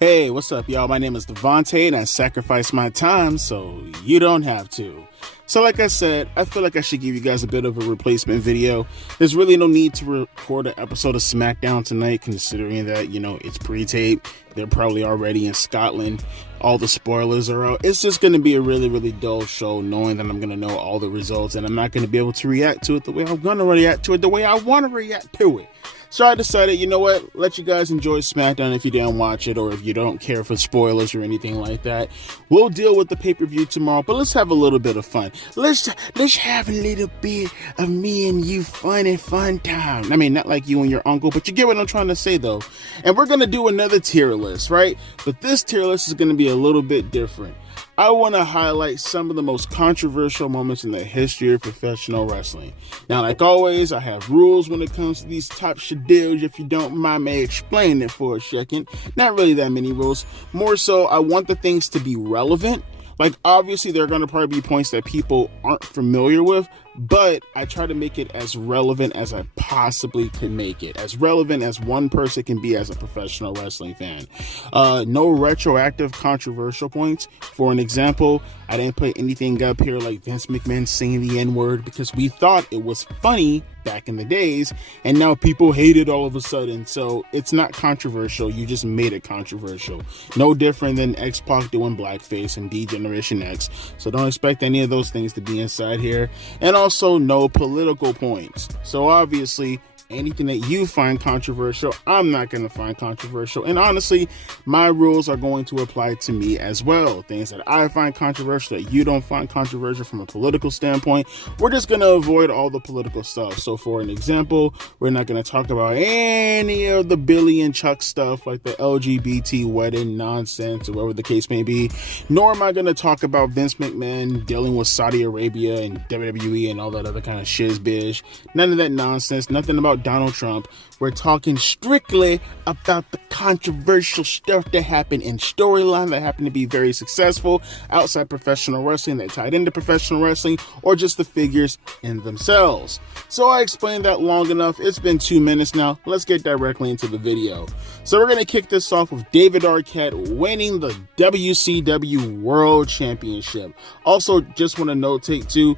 Hey, what's up, y'all? My name is Devontae, and I sacrifice my time so you don't have to. So like I said, I feel like I should give you guys a bit of a replacement video. There's really no need to record an episode of SmackDown tonight, considering that, it's pre-tape. They're probably already in Scotland. All the spoilers are out. It's just going to be a really, really dull show, knowing that I'm going to know all the results, and I'm not going to be able to react to it the way I'm going to react to it, the way I want to react to it. So I decided, you know what, let you guys enjoy SmackDown if you didn't watch it, or if you don't care for spoilers or anything like that. We'll deal with the pay-per-view tomorrow, but let's have a little bit of fun. Let's have a little bit of me and you fun time. I mean, not like you and your uncle, but you get what I'm trying to say, though. And we're going to do another tier list, right? But this tier list is going to be a little bit different. I want to highlight some of the most controversial moments in the history of professional wrestling. Now, like always, I have rules when it comes to these top deals. If you don't mind me explaining it for a second. Not really that many rules. More so, I want the things to be relevant. Like, obviously, there are going to probably be points that people aren't familiar with, but I try to make it as relevant as I possibly can make it. As relevant as one person can be as a professional wrestling fan. No retroactive controversial points. For an example, I didn't put anything up here like Vince McMahon saying the N-word because we thought it was funny back in the days, and now people hate it all of a sudden. So it's not controversial, you just made it controversial. No different than X-Pac doing blackface and D-Generation X. So don't expect any of those things to be inside here. And also no political points. So obviously, anything that you find controversial, I'm not going to find controversial. And honestly, my rules are going to apply to me as well. Things that I find controversial that you don't find controversial from a political standpoint, we're just going to avoid all the political stuff. So for an example, we're not going to talk about any of the Billy and Chuck stuff like the LGBT wedding nonsense or whatever the case may be. Nor am I going to talk about Vince McMahon dealing with Saudi Arabia and WWE and all that other kind of shiz-bish. None of that nonsense. Nothing about Donald Trump. We're talking strictly about the controversial stuff that happened in storyline that happened to be very successful outside professional wrestling, that tied into professional wrestling, or just the figures in themselves. So I explained that long enough. It's been 2 minutes now. Let's get directly into the video. So we're going to kick this off with David Arquette winning the WCW World Championship. Also, just want to notate too,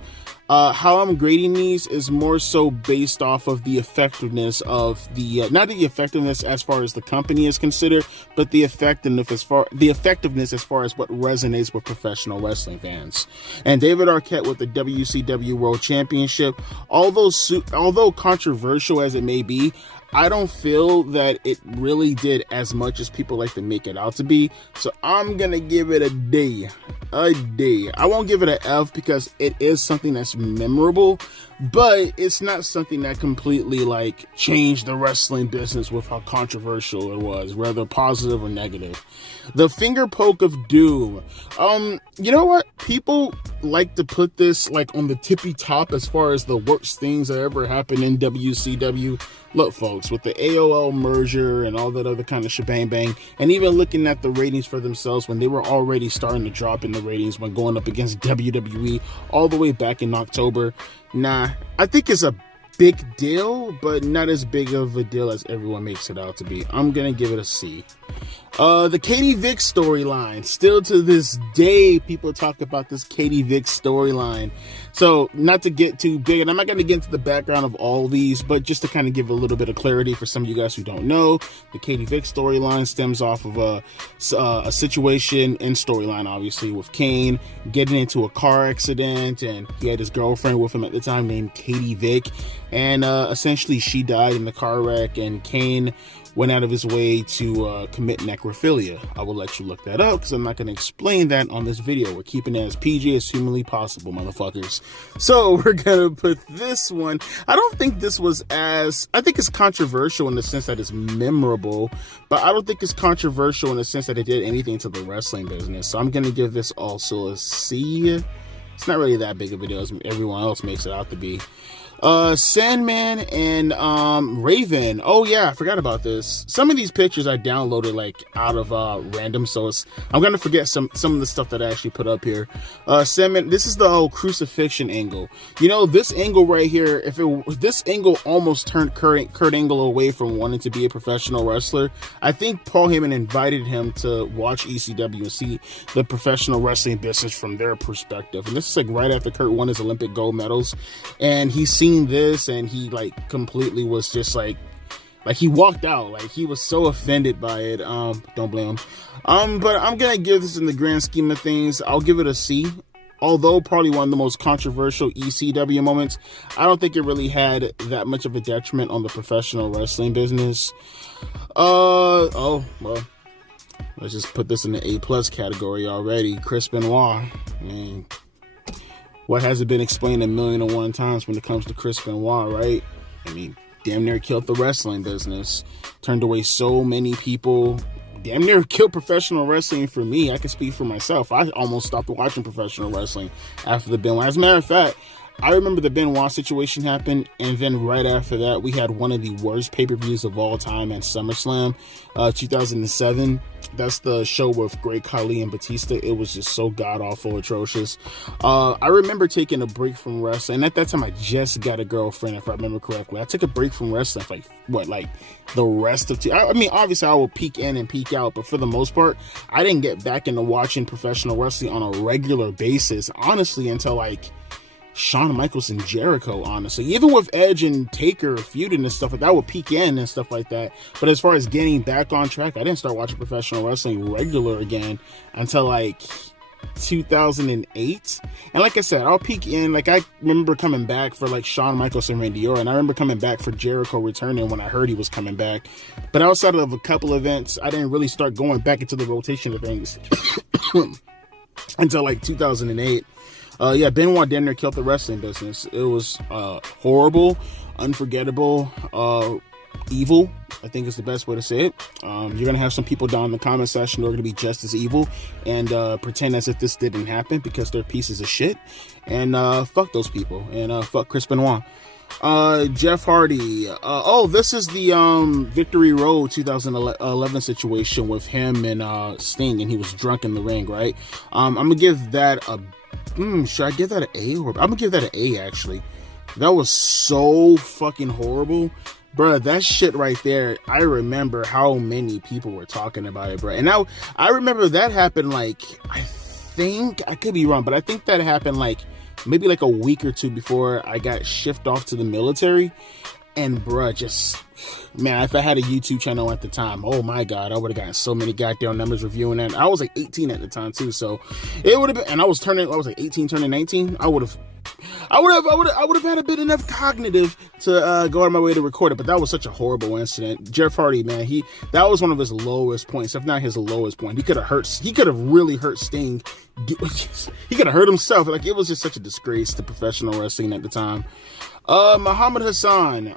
how I'm grading these is more so based off of the effectiveness of the, not the effectiveness as far as the company is considered, but the effectiveness as far as what resonates with professional wrestling fans. And David Arquette with the WCW World Championship, although controversial as it may be, I don't feel that it really did as much as people like to make it out to be. So I'm going to give it a D. A D. I won't give it an F because it is something that's memorable, but it's not something that completely changed the wrestling business with how controversial it was, whether positive or negative. The finger poke of doom. You know what? People like to put this on the tippy top as far as the worst things that ever happened in WCW. Look, folks, with the AOL merger and all that other kind of shebang bang, and even looking at the ratings for themselves when they were already starting to drop in the ratings when going up against WWE all the way back in October, nah, I think it's a big deal, but not as big of a deal as everyone makes it out to be. I'm gonna give it a C. The Katie Vick storyline. Still to this day, people talk about this Katie Vick storyline. So, not to get too big, and I'm not going to get into the background of all these, but just to kind of give a little bit of clarity for some of you guys who don't know, the Katie Vick storyline stems off of a situation in storyline, obviously, with Kane getting into a car accident, and he had his girlfriend with him at the time named Katie Vick, and essentially she died in the car wreck, and Kane went out of his way to commit necrophilia. I will let you look that up because I'm not going to explain that on this video. We're keeping it as PG as humanly possible, motherfuckers. So we're going to put this one. I don't think this was I think it's controversial in the sense that it's memorable, but I don't think it's controversial in the sense that it did anything to the wrestling business. So I'm going to give this also a C. It's not really that big of a deal as everyone else makes it out to be. Sandman and Raven. Oh yeah, I forgot about this. Some of these pictures I downloaded like out of random, so I'm gonna forget some of the stuff that I actually put up here. Sandman, this is the whole crucifixion angle. You know, this angle right here, this angle almost turned Kurt Angle away from wanting to be a professional wrestler. I think Paul Heyman invited him to watch ECW and see the professional wrestling business from their perspective. And this is like right after Kurt won his Olympic gold medals, and he's seen this and he like completely was just like he walked out. Like he was so offended by it. Don't blame him. But I'm gonna give this, in the grand scheme of things, I'll give it a C. Although probably one of the most controversial ECW moments, I don't think it really had that much of a detriment on the professional wrestling business. Oh well, let's just put this in the A+ category already. Chris Benoit. I mean, what hasn't been explained 1,000,001 times when it comes to Chris Benoit, right? I mean, damn near killed the wrestling business, turned away so many people, damn near killed professional wrestling for me. I can speak for myself. I almost stopped watching professional wrestling after the Benoit. As a matter of fact, I remember the Benoit situation happened, and then right after that, we had one of the worst pay-per-views of all time at SummerSlam 2007. That's the show with Great Khali and Batista. It was just so god-awful, atrocious. I remember taking a break from wrestling, and at that time, I just got a girlfriend, if I remember correctly. I took a break from wrestling for the rest of I mean, obviously, I will peek in and peek out, but for the most part, I didn't get back into watching professional wrestling on a regular basis, honestly, until Shawn Michaels and Jericho, honestly. Even with Edge and Taker feuding and stuff like that, I would peek in and stuff like that. But as far as getting back on track, I didn't start watching professional wrestling regular again until 2008. And like I said, I'll peek in. I remember coming back for Shawn Michaels and Randy Orton. I remember coming back for Jericho returning when I heard he was coming back. But outside of a couple events, I didn't really start going back into the rotation of things until 2008. Benoit damn near killed the wrestling business. It was horrible, unforgettable, evil, I think is the best way to say it. You're going to have some people down in the comment section who are going to be just as evil and pretend as if this didn't happen because they're pieces of shit. And fuck those people. And fuck Chris Benoit. Jeff Hardy. This is the Victory Road 2011 situation with him and Sting, and he was drunk in the ring, right? I'm going to give that a should I give that an A? I'm gonna give that an A, actually. That was so fucking horrible. Bruh, that shit right there, I remember how many people were talking about it, bruh. And now, I remember that happened I think, I could be wrong, but I think that happened maybe a week or two before I got shipped off to the military. And bruh, man, if I had a YouTube channel at the time, oh my god, I would have gotten so many goddamn numbers reviewing that. I was 18 at the time too, so it would have been, and I was 18 turning 19. I would have had a bit enough cognitive to go out of my way to record it, but that was such a horrible incident. Jeff Hardy, man, that was one of his lowest points, if not his lowest point. He could have really hurt Sting. He could have hurt himself. It was just such a disgrace to professional wrestling at the time. Muhammad Hassan.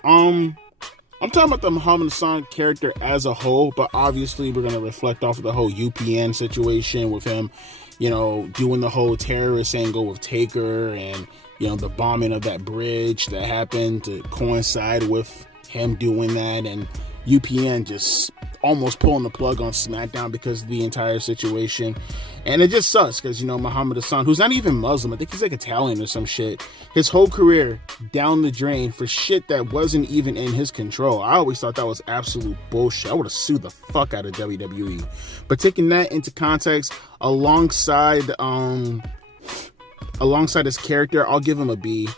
I'm talking about the Muhammad Hassan character as a whole, but obviously we're going to reflect off of the whole UPN situation with him, doing the whole terrorist angle with Taker and, the bombing of that bridge that happened to coincide with him doing that, and UPN just almost pulling the plug on SmackDown because of the entire situation. And it just sucks because, Muhammad Hassan, who's not even Muslim, I think he's Italian or some shit, his whole career down the drain for shit that wasn't even in his control. I always thought that was absolute bullshit. I would have sued the fuck out of WWE. But taking that into context, alongside his character, I'll give him a B.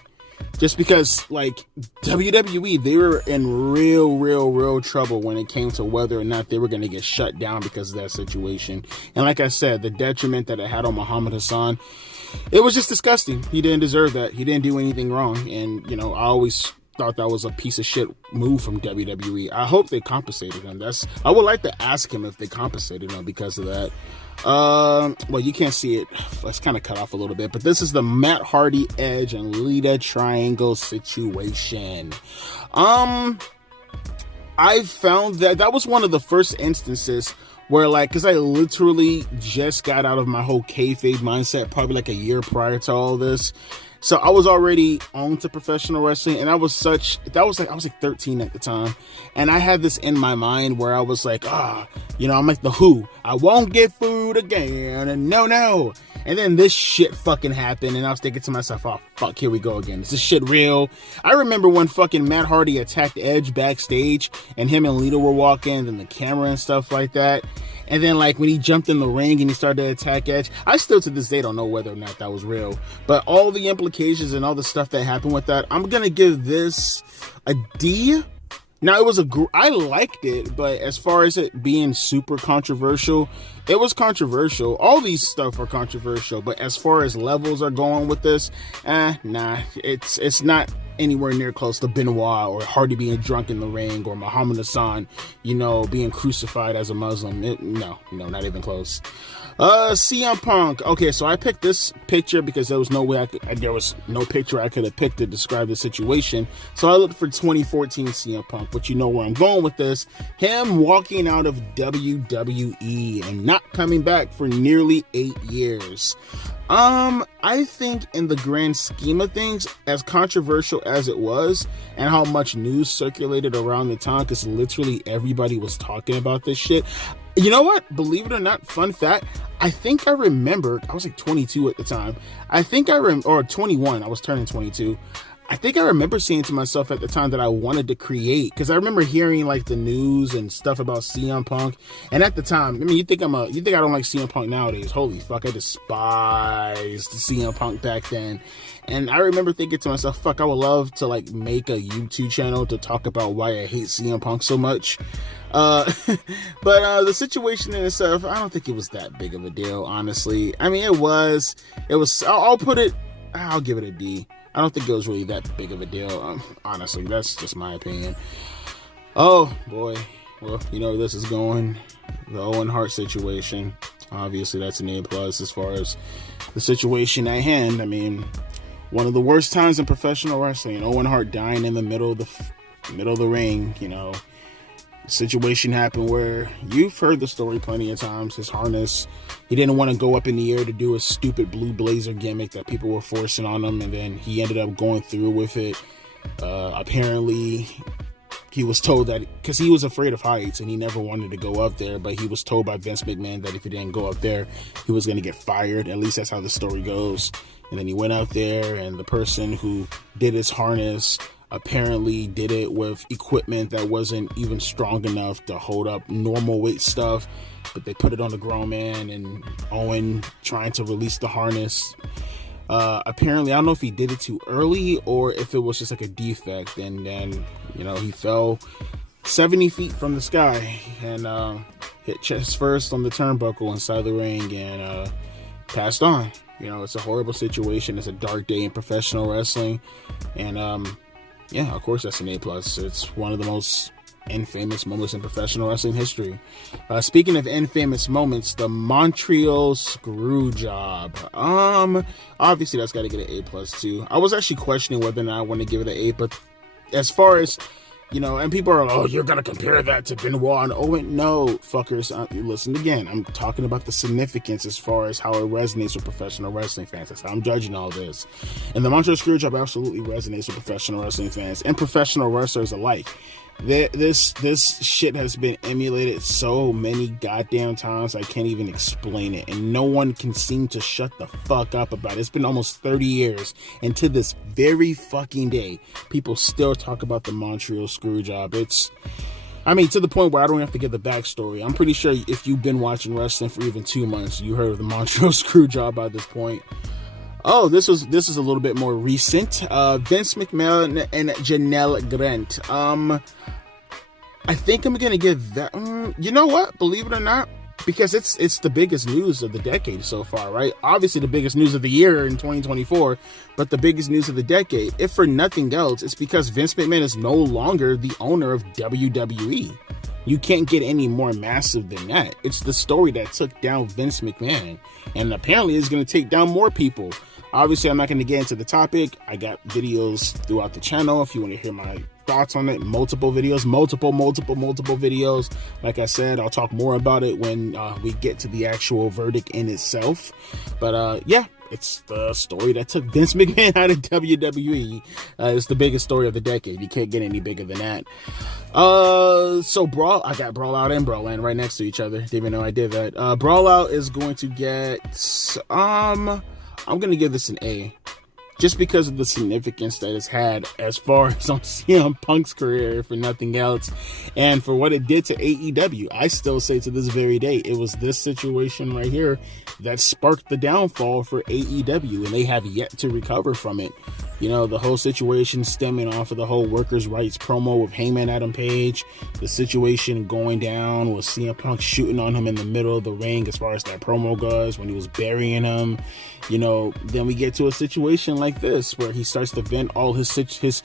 Just because, WWE, they were in real trouble when it came to whether or not they were going to get shut down because of that situation. And like I said, the detriment that it had on Muhammad Hassan, it was just disgusting. He didn't deserve that. He didn't do anything wrong. And, I always thought that was a piece of shit move from WWE. I hope they compensated him. I would like to ask him if they compensated him because of that. Well, you can't see it. It's kind of cut off a little bit, but this is the Matt Hardy, Edge, and Lita triangle situation. I found that was one of the first instances where, because I literally just got out of my whole kayfabe mindset probably a year prior to all this, So I was already on to professional wrestling, and I was like 13 at the time, and I had this in my mind where I was like, I'm like the Who. I won't get food again, and no. And then this shit fucking happened, and I was thinking to myself, oh fuck, here we go again. Is this shit real? I remember when fucking Matt Hardy attacked Edge backstage, and him and Lita were walking, and the camera and stuff like that. And then, like, when he jumped in the ring and he started to attack Edge, I still to this day don't know whether or not that was real. But all the implications and all the stuff that happened with that, I'm going to give this a D. Now, I liked it, but as far as it being super controversial, it was controversial. All these stuff are controversial, but as far as levels are going with this, nah, it's not anywhere near close to Benoit or Hardy being drunk in the ring or Muhammad Hassan, being crucified as a Muslim. No, not even close. CM Punk. Okay, so I picked this picture because there was no picture I could have picked to describe the situation. So I looked for 2014 CM Punk, but you know where I'm going with this. Him walking out of WWE and not coming back for nearly 8 years. I think in the grand scheme of things, as controversial as it was and how much news circulated around the time, because literally everybody was talking about this shit. You know what? Believe it or not, fun fact, I think I remember, I was like 22 at the time. Or 21, I was turning 22. I think I remember saying to myself at the time that I wanted to create, because I remember hearing like the news and stuff about CM Punk. And at the time, I mean, you think I don't like CM Punk nowadays? Holy fuck, I despised CM Punk back then. And I remember thinking to myself, fuck, I would love to like make a YouTube channel to talk about why I hate CM Punk so much. But the situation in itself, I don't think it was that big of a deal, honestly. I mean, it was, I'll give it a D. I don't think it was really that big of a deal. Honestly, that's just my opinion. Oh boy. Well, this is going. The Owen Hart situation. Obviously, that's an A+ as far as the situation at hand. I mean, one of the worst times in professional wrestling. Owen Hart dying in the middle of the ring. Situation happened where you've heard the story plenty of times. His harness, he didn't want to go up in the air to do a stupid blue blazer gimmick that people were forcing on him, and then he ended up going through with it. Apparently he was told that, because he was afraid of heights and he never wanted to go up there, but he was told by Vince McMahon that if he didn't go up there, he was going to get fired. At least that's how the story goes. And then he went out there, and the person who did his harness apparently did it with equipment that wasn't even strong enough to hold up normal weight stuff, but they put it on the grown man, and Owen trying to release the harness. Apparently, I don't know if he did it too early or if it was just like a defect, and then, he fell 70 feet from the sky and hit chest first on the turnbuckle inside the ring and passed on. It's a horrible situation. It's a dark day in professional wrestling, and yeah, of course, that's an A+. It's one of the most infamous moments in professional wrestling history. Speaking of infamous moments, the Montreal screw job. Obviously, that's got to get an A+ too. I was actually questioning whether or not I want to give it an A, but as far as, and people are like, oh, you're going to compare that to Benoit and Owen. No, fuckers. Listen again. I'm talking about the significance as far as how it resonates with professional wrestling fans. That's how I'm judging all this. And the Montreal Screwjob absolutely resonates with professional wrestling fans and professional wrestlers alike. This shit has been emulated so many goddamn times I can't even explain it, and no one can seem to shut the fuck up about it. It's been almost 30 years, and to this very fucking day, people still talk about the Montreal Screwjob. To the point where I don't have to give the backstory. I'm pretty sure if you've been watching wrestling for even 2 months, you heard of the Montreal Screwjob by this point. Oh, this is a little bit more recent. Vince McMahon and Janelle Grant. I think I'm gonna give that. You know what? Believe it or not, because it's the biggest news of the decade so far, right? Obviously, the biggest news of the year in 2024, but the biggest news of the decade. If for nothing else, it's because Vince McMahon is no longer the owner of WWE. You can't get any more massive than that. It's the story that took down Vince McMahon, and apparently it's going to take down more people. Obviously, I'm not going to get into the topic. I got videos throughout the channel if you want to hear my thoughts on it. Multiple videos. Like I said, I'll talk more about it when we get to the actual verdict in itself. But yeah, it's the story that took Vince McMahon out of WWE. It's the biggest story of the decade. You can't get any bigger than that. So I got Brawl Out and Brawl In right next to each other. Didn't even know I did that. Brawl Out is going to get, I'm going to give this an A. Just because of the significance that it's had as far as on CM Punk's career, for nothing else, and for what it did to AEW. I still say to this very day, it was this situation right here that sparked the downfall for AEW, and they have yet to recover from it. You know, the whole situation stemming off of the whole workers' rights promo with Heyman Adam Page, the situation going down with CM Punk shooting on him in the middle of the ring as far as that promo goes, when he was burying him. You know, then we get to a situation like this where he starts to vent all his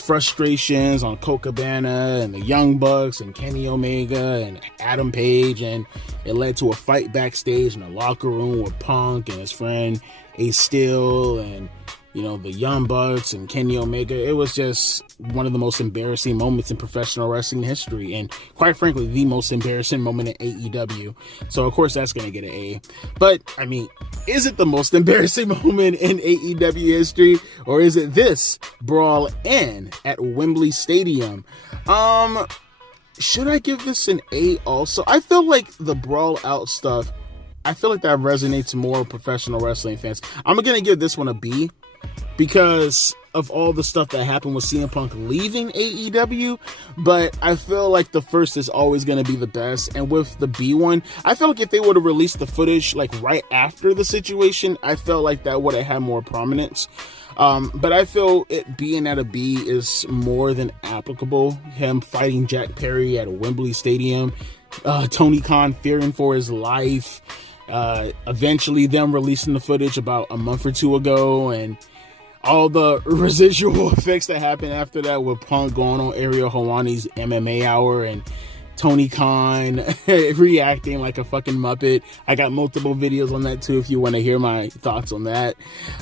frustrations on Colt Cabana and the Young Bucks and Kenny Omega and Adam Page, and it led to a fight backstage in the locker room with Punk and his friend Ace Steel and, you know, the Young Bucks and Kenny Omega. It was just one of the most embarrassing moments in professional wrestling history, and quite frankly, the most embarrassing moment in AEW. So of course that's going to get an A. But I mean, is it the most embarrassing moment in AEW history, or is it this Brawl In at Wembley Stadium? Should I give this an A also? I feel like the Brawl Out stuff, I feel like that resonates more with professional wrestling fans. I'm going to give this one a B, because of all the stuff that happened with CM Punk leaving AEW, but I feel like the first is always going to be the best. And with the B one, I feel like if they would have released the footage like right after the situation, I felt like that would have had more prominence. But I feel it being at a B is more than applicable. Him fighting Jack Perry at a Wembley Stadium, Tony Khan fearing for his life, eventually them releasing the footage about a month or two ago, and all the residual effects that happened after that with Punk going on Ariel Helwani's MMA Hour and Tony Khan reacting like a fucking Muppet. I got multiple videos on that too if you want to hear my thoughts on that.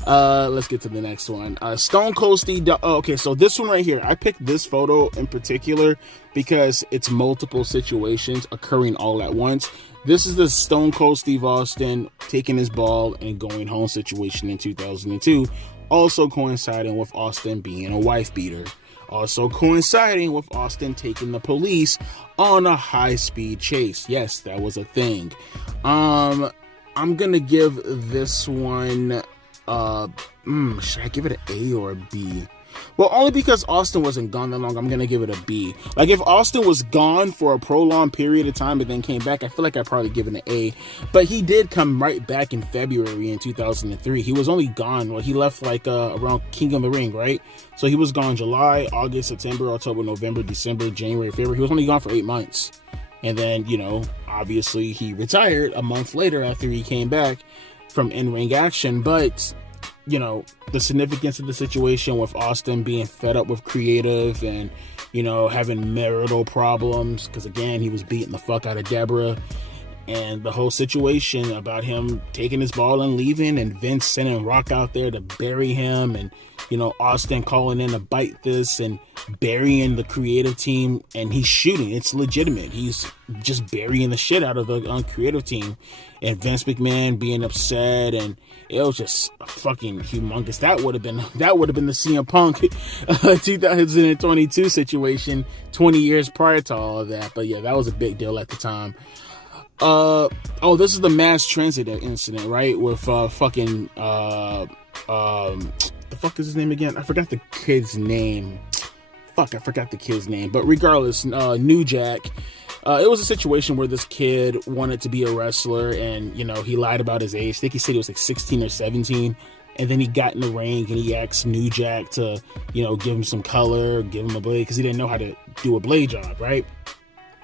Let's get to the next one. Stone Cold Steve. Okay, so this one right here, I picked this photo in particular because it's multiple situations occurring all at once. This is the Stone Cold Steve Austin taking his ball and going home situation in 2002. Also coinciding with Austin being a wife beater. Also coinciding with Austin taking the police on a high-speed chase. Yes, that was a thing. I'm gonna give this one, should I give it an A or a B? Well, only because Austin wasn't gone that long, I'm going to give it a B. Like, if Austin was gone for a prolonged period of time and then came back, I feel like I'd probably give it an A. But he did come right back in February in 2003. He was only gone, well, he left like around King of the Ring, right? So he was gone July, August, September, October, November, December, January, February. He was only gone for 8 months. And then, you know, obviously he retired a month later after he came back from in-ring action. But, you know, the significance of the situation with Austin being fed up with creative and, you know, having marital problems, because again, he was beating the fuck out of Deborah, and the whole situation about him taking his ball and leaving, and Vince sending Rock out there to bury him, and, you know, Austin calling in to bite this and burying the creative team, and he's shooting. It's legitimate. He's just burying the shit out of the creative team, and Vince McMahon being upset, and it was just fucking humongous. That would have been the CM Punk 2022 situation 20 years prior to all of that. But yeah, that was a big deal at the time. This is the mass transit incident, right? With the fuck is his name again? I forgot the kid's name. But regardless, New Jack. It was a situation where this kid wanted to be a wrestler, and, you know, he lied about his age. I think he said he was like 16 or 17. And then he got in the ring and he asked New Jack to, you know, give him some color, give him a blade, because he didn't know how to do a blade job, right?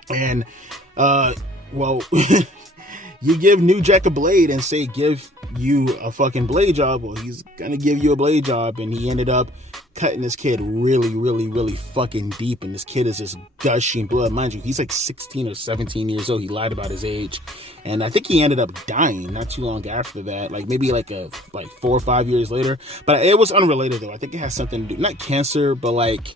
And, well, you give New Jack a blade and say, give you a fucking blade job. Well, he's gonna give you a blade job. And he ended up cutting this kid really, really, really fucking deep. And this kid is just gushing blood. Mind you, he's like 16 or 17 years old. He lied about his age. And I think he ended up dying not too long after that. Like maybe like 4 or 5 years later. But it was unrelated though. I think it has something to do, not cancer, but like,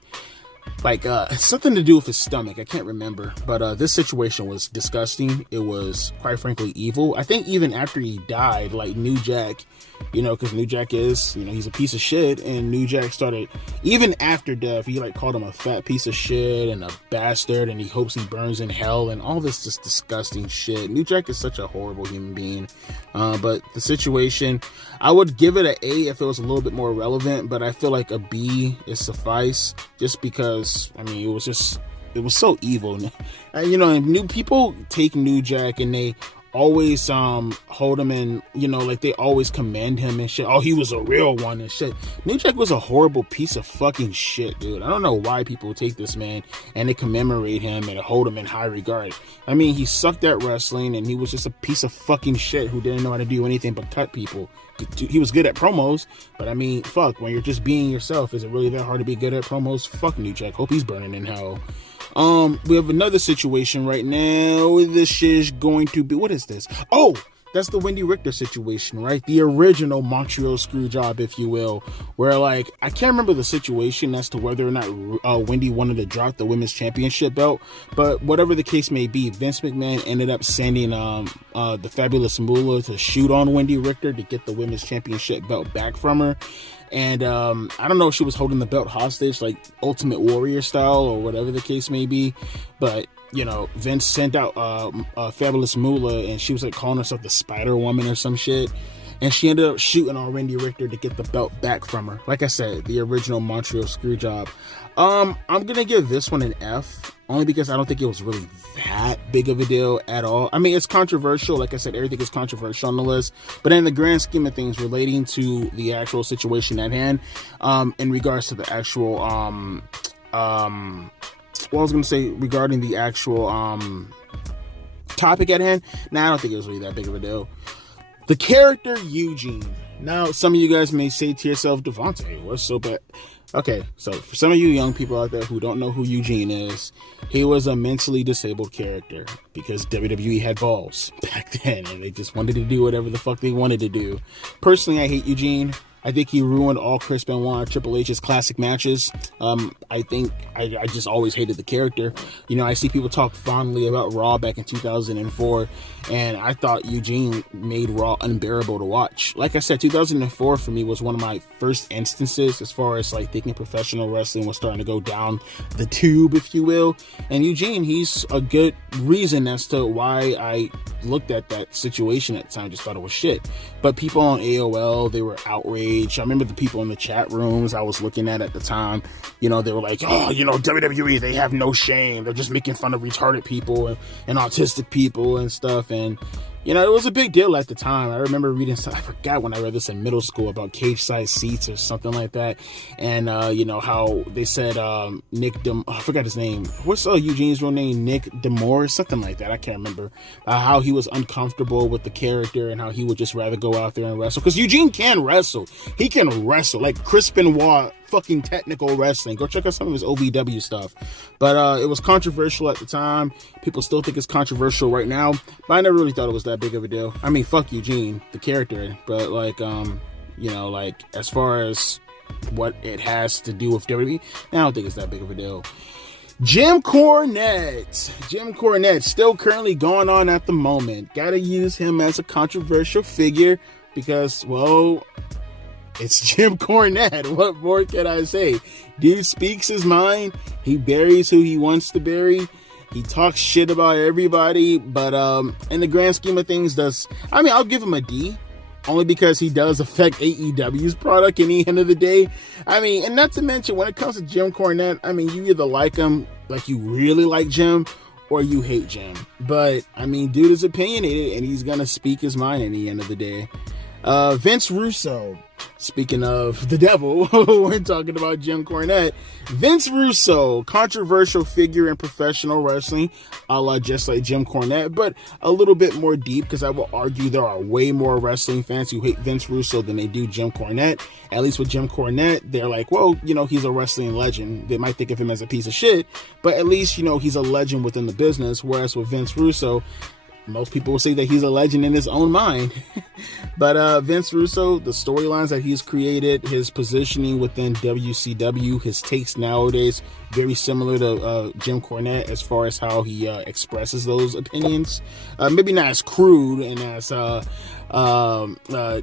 like something to do with his stomach. I can't remember, but this situation was disgusting. It was quite frankly evil. I think even after he died, like New Jack, because New Jack is, he's a piece of shit, and New Jack started, even after death, he like called him a fat piece of shit and a bastard, and he hopes he burns in hell and all this just disgusting shit. New Jack is such a horrible human being. But the situation, I would give it an A if it was a little bit more relevant, but I feel like a B is suffice, just because, it was so evil. And new people take New Jack and they always hold him in, like they always commend him and shit. Oh, he was a real one and shit. New Jack was a horrible piece of fucking shit, dude. I don't know why people take this man and they commemorate him and hold him in high regard. I mean, he sucked at wrestling and he was just a piece of fucking shit who didn't know how to do anything but cut people. He was good at promos, but I mean, fuck, when you're just being yourself, is it really that hard to be good at promos? Fuck New Jack. Hope he's burning in hell. We have another situation right now. This is going to be, what is this? Oh, that's the Wendy Richter situation, right? The original Montreal Screwjob, if you will, where like, I can't remember the situation as to whether or not Wendy wanted to drop the women's championship belt, but whatever the case may be, Vince McMahon ended up sending the Fabulous Moolah to shoot on Wendy Richter to get the women's championship belt back from her. And I don't know if she was holding the belt hostage, like Ultimate Warrior style or whatever the case may be, but Vince sent out Fabulous Moolah, and she was like calling herself the Spider Woman or some shit, and she ended up shooting on Wendy Richter to get the belt back from her. Like I said, the original Montreal Screwjob. I'm gonna give this one an F, only because I don't think it was really that big of a deal at all. I mean, it's controversial. Like I said, everything is controversial on the list, but in the grand scheme of things relating to the actual situation at hand, in regards to the actual, what I was going to say regarding the actual topic at hand, I don't think it was really that big of a deal. The character Eugene. Now, some of you guys may say to yourself, Devontae, what's so bad? Okay, so for some of you young people out there who don't know who Eugene is, he was a mentally disabled character because WWE had balls back then and they just wanted to do whatever the fuck they wanted to do. Personally, I hate Eugene. I think he ruined all Chris Benoit, Triple H's classic matches. I think I just always hated the character. I see people talk fondly about Raw back in 2004, and I thought Eugene made Raw unbearable to watch. Like I said, 2004 for me was one of my first instances as far as like thinking professional wrestling was starting to go down the tube, if you will. And Eugene, he's a good reason as to why I looked at that situation at the time, just thought it was shit. But people on AOL, they were outraged. I remember the people in the chat rooms I was looking at the time, they were like, oh, WWE, they have no shame. They're just making fun of retarded people and autistic people and stuff. And, it was a big deal at the time. I remember reading, I forgot when I read this in middle school about cage-sized seats or something like that. And, how they said I forgot his name. What's Eugene's real name? Nick Demore, something like that. I can't remember. How he was uncomfortable with the character and how he would just rather go out there and wrestle. Because Eugene can wrestle. He can wrestle. Like Chris Benoit, fucking technical wrestling. Go check out some of his OVW stuff. But it was controversial at the time. People still think it's controversial right now. But I never really thought it was that big of a deal. I mean, fuck Eugene, the character. But like, as far as what it has to do with WWE, I don't think it's that big of a deal. Jim Cornette, still currently going on at the moment. Gotta use him as a controversial figure because, well, it's Jim Cornette. What more can I say? Dude speaks his mind. He buries who he wants to bury. He talks shit about everybody, but in the grand scheme of things, I'll give him a D. Only because he does affect AEW's product in the end of the day. I mean, and not to mention, when it comes to Jim Cornette, I mean, you either like him, like you really like Jim, or you hate Jim. But, I mean, dude is opinionated, and he's gonna speak his mind in the end of the day. Vince Russo. Speaking of the devil, we're talking about Jim Cornette. Vince Russo, controversial figure in professional wrestling, a la just like Jim Cornette, but a little bit more deep, because I will argue there are way more wrestling fans who hate Vince Russo than they do Jim Cornette. At least with Jim Cornette, they're like, well, he's a wrestling legend. They might think of him as a piece of shit, but at least, he's a legend within the business. Whereas with Vince Russo, most people will say that he's a legend in his own mind. But Vince Russo, the storylines that he's created, his positioning within WCW, his takes nowadays, very similar to Jim Cornette as far as how he expresses those opinions. Maybe not as crude and as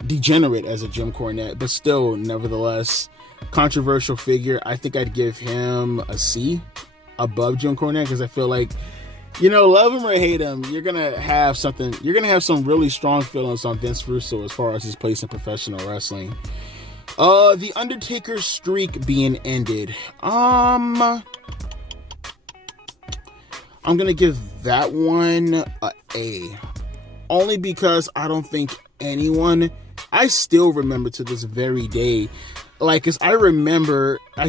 degenerate as a Jim Cornette, but still, nevertheless, controversial figure. I think I'd give him a C above Jim Cornette, because I feel like, you know, love him or hate him, you're gonna have some really strong feelings on Vince Russo as far as his place in professional wrestling. The Undertaker's streak being ended. I'm gonna give that one a A. Only because I don't think anyone, I still remember to this very day, like, cause I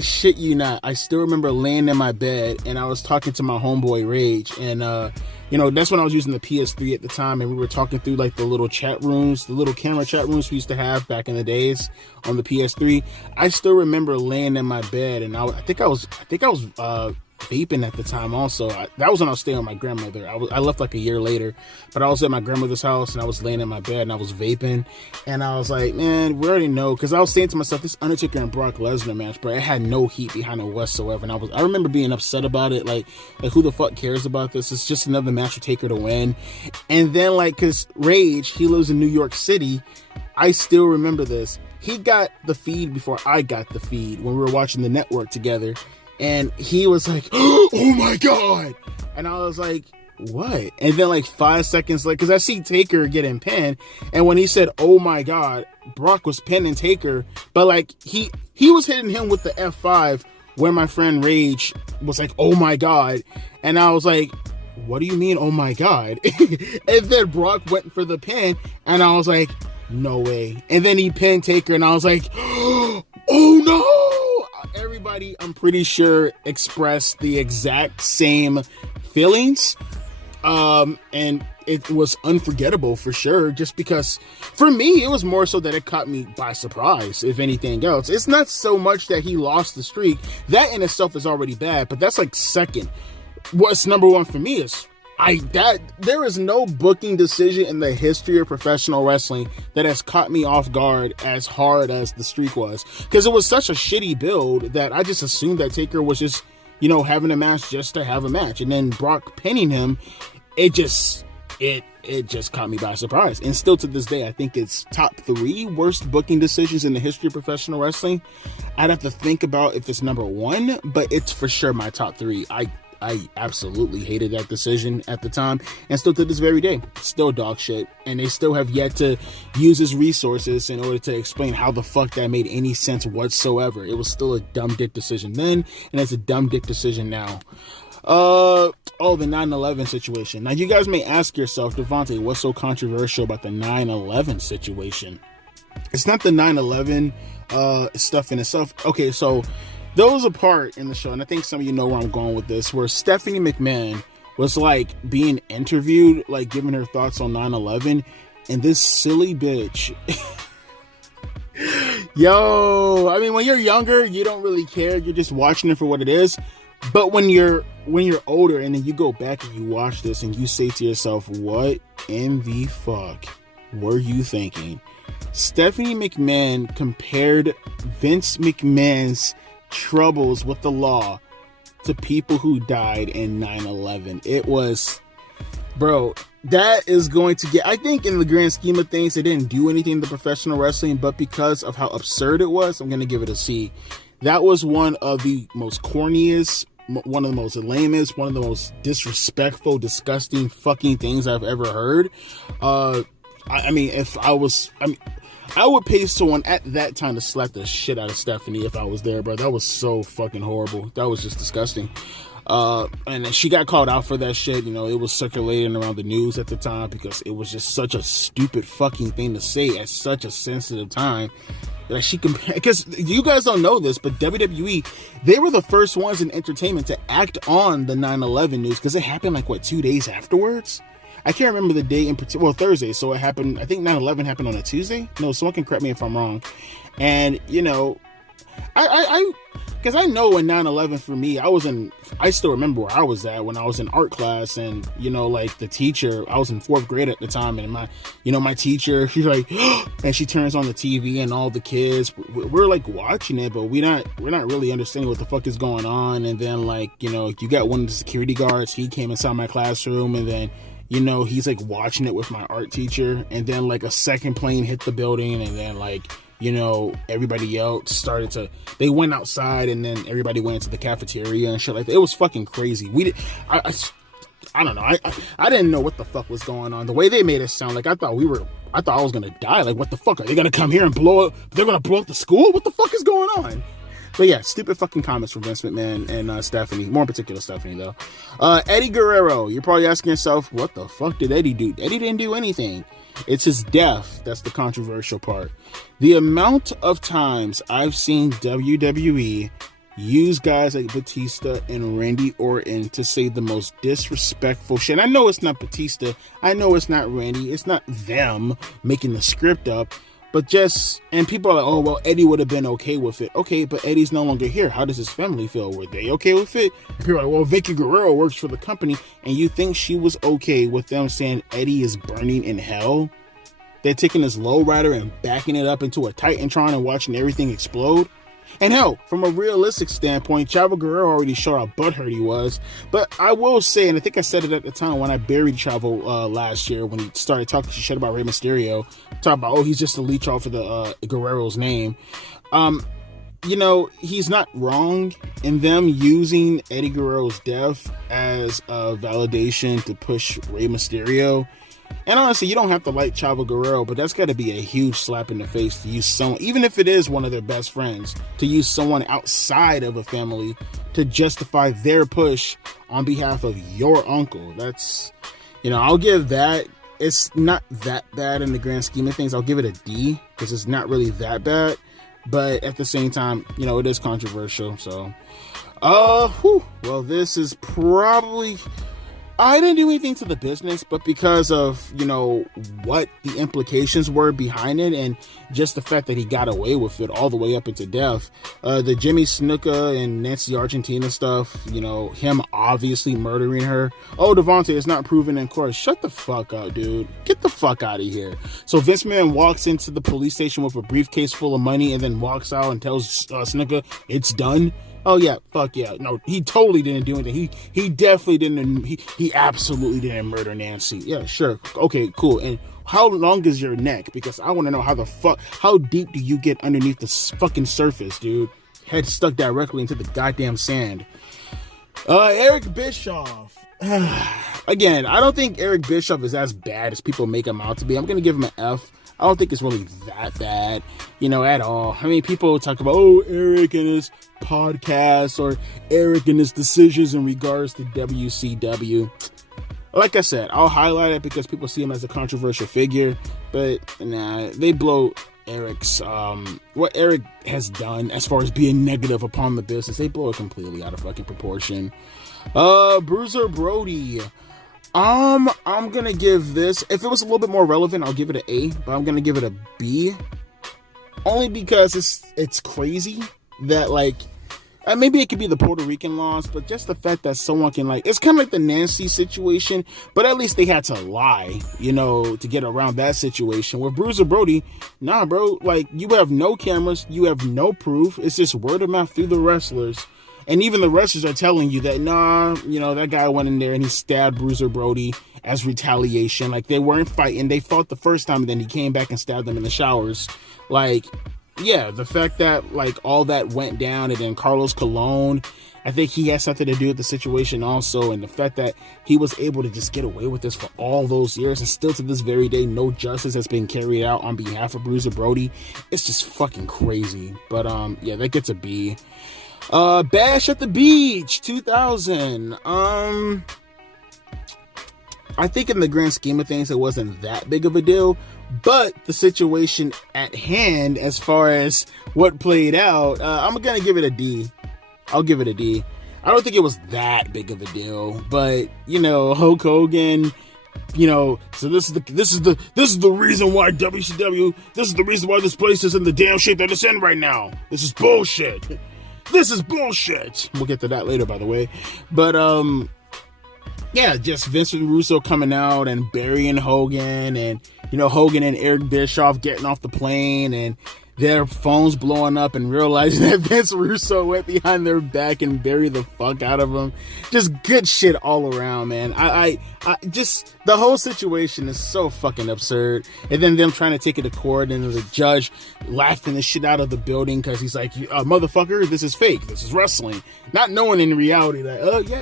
shit you not, I still remember laying in my bed and I was talking to my homeboy Rage, and you know, that's when I was using the PS3 at the time, and we were talking through like the little chat rooms, the little camera chat rooms we used to have back in the days on the PS3. I still remember laying in my bed, and I think I was vaping at the time also. That was when I was staying with my grandmother. I left like a year later, but I was at my grandmother's house and I was laying in my bed and I was vaping, and I was like, man, we already know, because I was saying to myself, this Undertaker and Brock Lesnar match, bro, it had no heat behind it whatsoever, and I remember being upset about it, like who the fuck cares about this? It's just another match for Taker to win. And then, like, because Rage, he lives in New York City, I still remember this, he got the feed before I got the feed when we were watching the network together. And he was like, oh my God. And I was like, what? And then like 5 seconds later, because I see Taker getting pinned, and when he said, oh my God, Brock was pinning Taker, but like he was hitting him with the F5 where my friend Rage was like, oh my God. And I was like, what do you mean, oh my God? And then Brock went for the pin, and I was like, no way. And then he pinned Taker, and I was like, oh no. Everybody, I'm pretty sure, expressed the exact same feelings, and it was unforgettable for sure, just because for me it was more so that it caught me by surprise. If anything else, it's not so much that he lost the streak, that in itself is already bad, but that's like second. What's number one for me is there is no booking decision in the history of professional wrestling that has caught me off guard as hard as the streak was, because it was such a shitty build that I just assumed that Taker was just, you know, having a match just to have a match, and then Brock pinning him, it just caught me by surprise. And still to this day, I think it's top 3 worst booking decisions in the history of professional wrestling. I'd have to think about if it's number 1, but it's for sure my top 3. I absolutely hated that decision at the time, and still to this very day, still dog shit, and they still have yet to use his resources in order to explain how the fuck that made any sense whatsoever. It was still a dumb dick decision then, and it's a dumb dick decision now. The 9/11 situation. Now you guys may ask yourself, Devontae, what's so controversial about the 9/11 situation? It's not the 9/11 stuff in itself. Okay, so there was a part in the show, and I think some of you know where I'm going with this, where Stephanie McMahon was like being interviewed, like giving her thoughts on 9/11, and this silly bitch, yo, I mean, when you're younger, you don't really care, you're just watching it for what it is. But when you're older and then you go back and you watch this and you say to yourself, what in the fuck were you thinking? Stephanie McMahon compared Vince McMahon's troubles with the law to people who died in 9/11. It was, bro, that is going to get, I think in the grand scheme of things, it didn't do anything to professional wrestling, but because of how absurd it was, I'm going to give it a C. That was one of the most corniest, one of the most lamest, one of the most disrespectful, disgusting fucking things I've ever heard. I would pay someone at that time to slap the shit out of Stephanie if I was there, bro. That was so fucking horrible. That was just disgusting. And she got called out for that shit. You know, it was circulating around the news at the time because it was just such a stupid fucking thing to say at such a sensitive time. That she because you guys don't know this, but WWE, they were the first ones in entertainment to act on the 9/11 news, because it happened like, what, 2 days afterwards? I can't remember the day in particular. Well, Thursday. So it happened, I think 9/11 happened on a Tuesday. No, someone can correct me if I'm wrong. And, you know, because I know in 9/11 for me, I still remember where I was at when I was in art class, and like the teacher, I was in 4th grade at the time, and my teacher, she's like, and she turns on the TV, and all the kids, we're like watching it, but we're not really understanding what the fuck is going on. And then you got one of the security guards, he came inside my classroom, and then he's like watching it with my art teacher, and then like a second plane hit the building, and then everybody else they went outside, and then everybody went to the cafeteria and shit like that. It was fucking crazy. I don't know. I didn't know what the fuck was going on. The way they made it sound, like I thought I was gonna die. Like, what the fuck? Are they gonna come here and they're gonna blow up the school? What the fuck is going on? But yeah, stupid fucking comments from Vince McMahon and Stephanie. More in particular, Stephanie, though. Eddie Guerrero. You're probably asking yourself, what the fuck did Eddie do? Eddie didn't do anything. It's his death that's the controversial part. The amount of times I've seen WWE use guys like Batista and Randy Orton to say the most disrespectful shit. I know it's not Batista. I know it's not Randy. It's not them making the script up. But and people are like, oh, well, Eddie would have been okay with it. Okay, but Eddie's no longer here. How does his family feel? Were they okay with it? And people are like, well, Vicky Guerrero works for the company. And you think she was okay with them saying Eddie is burning in hell? They're taking this lowrider and backing it up into a Titantron and watching everything explode? And hell, from a realistic standpoint, Chavo Guerrero already showed how butthurt he was. But I will say, and I think I said it at the time when I buried Chavo last year, when he started talking shit about Rey Mysterio, talking about, oh, he's just a leech off of the Guerrero's name. He's not wrong in them using Eddie Guerrero's death as a validation to push Rey Mysterio. And honestly, you don't have to like Chavo Guerrero, but that's got to be a huge slap in the face to use someone, even if it is one of their best friends, to use someone outside of a family to justify their push on behalf of your uncle. That's, I'll give that. It's not that bad in the grand scheme of things. I'll give it a D because it's not really that bad. But at the same time, it is controversial. So, well, this is probably... I didn't do anything to the business, but because of, what the implications were behind it and just the fact that he got away with it all the way up into death, the Jimmy Snuka and Nancy Argentina stuff, him obviously murdering her. Oh, Devontae, it's not proven in court. Shut the fuck up, dude. Get the fuck out of here. So Vince McMahon walks into the police station with a briefcase full of money and then walks out and tells Snuka it's done. Oh yeah, fuck yeah. No, he totally didn't do anything. He definitely didn't, he absolutely didn't murder Nancy. Yeah, sure. Okay, cool. And how long is your neck? Because I want to know how deep do you get underneath the fucking surface, dude? Head stuck directly into the goddamn sand. Eric Bischoff. Again, I don't think Eric Bischoff is as bad as people make him out to be. I'm going to give him an F. I don't think it's really that bad, at all. I mean, people talk about, oh, Eric and his podcast or Eric and his decisions in regards to WCW. Like I said, I'll highlight it because people see him as a controversial figure, but nah, they blow Eric's, what Eric has done as far as being negative upon the business, they blow it completely out of fucking proportion. Bruiser Brody. I'm gonna give this, if it was a little bit more relevant, I'll give it an A, but I'm gonna give it a B. Only because it's crazy that, maybe it could be the Puerto Rican laws, but just the fact that someone can, it's kind of like the Nancy situation, but at least they had to lie, to get around that situation. With Bruiser Brody, nah, bro, you have no cameras, you have no proof, it's just word of mouth through the wrestlers. And even the wrestlers are telling you that, nah, that guy went in there and he stabbed Bruiser Brody as retaliation. They weren't fighting. They fought the first time and then he came back and stabbed them in the showers. Yeah, the fact that, all that went down, and then Carlos Colon, I think he has something to do with the situation also. And the fact that he was able to just get away with this for all those years and still to this very day, no justice has been carried out on behalf of Bruiser Brody. It's just fucking crazy. But, yeah, that gets a B. Bash at the Beach 2000. I think in the grand scheme of things, it wasn't that big of a deal, but the situation at hand, as far as what played out, I'm gonna give it a D. I'll give it a D. I don't think it was that big of a deal, but Hulk Hogan So this is the reason why WCW, this is the reason why this place is in the damn shape that it's in right now. This is bullshit. This is bullshit. We'll get to that later, by the way. But yeah, just Vince Russo coming out and burying Hogan, and Hogan and Eric Bischoff getting off the plane and their phones blowing up and realizing that Vince Russo went behind their back and buried the fuck out of them. Just good shit all around, man. I just, the whole situation is so fucking absurd. And then them trying to take it to court and the judge laughing the shit out of the building because he's like, motherfucker, this is fake. This is wrestling. Not knowing in reality that, yeah,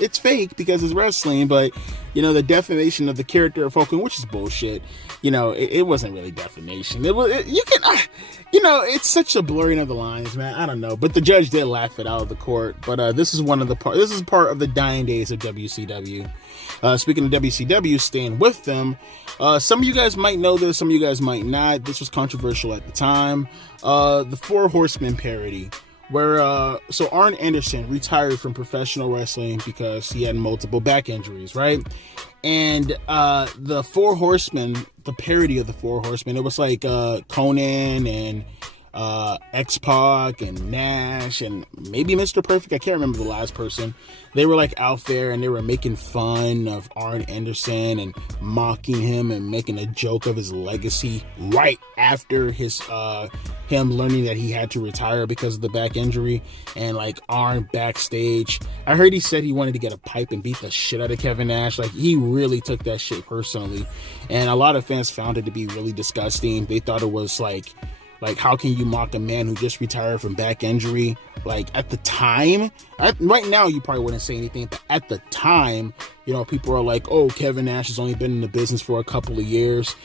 it's fake because it's wrestling. But, the defamation of the character of Hogan, which is bullshit. It wasn't really defamation. It's such a blurring of the lines, man. I don't know. But the judge did laugh it out of the court. But this is part of the dying days of WCW. Speaking of WCW, staying with them, some of you guys might know this, some of you guys might not. This was controversial at the time. The Four Horsemen parody, where so Arn Anderson retired from professional wrestling because he had multiple back injuries, right? And the Four Horsemen, the parody of the Four Horsemen, it was like Conan and X-Pac and Nash and maybe Mr. Perfect. I can't remember the last person. They were like out there and they were making fun of Arn Anderson and mocking him and making a joke of his legacy right after his him learning that he had to retire because of the back injury. And like Arn backstage, I heard he said he wanted to get a pipe and beat the shit out of Kevin Nash. Like he really took that shit personally, and a lot of fans found it to be really disgusting. They thought it was like how can you mock a man who just retired from back injury? Like at the time, right now you probably wouldn't say anything, but at the time, people are like, oh, Kevin Nash has only been in the business for a couple of years.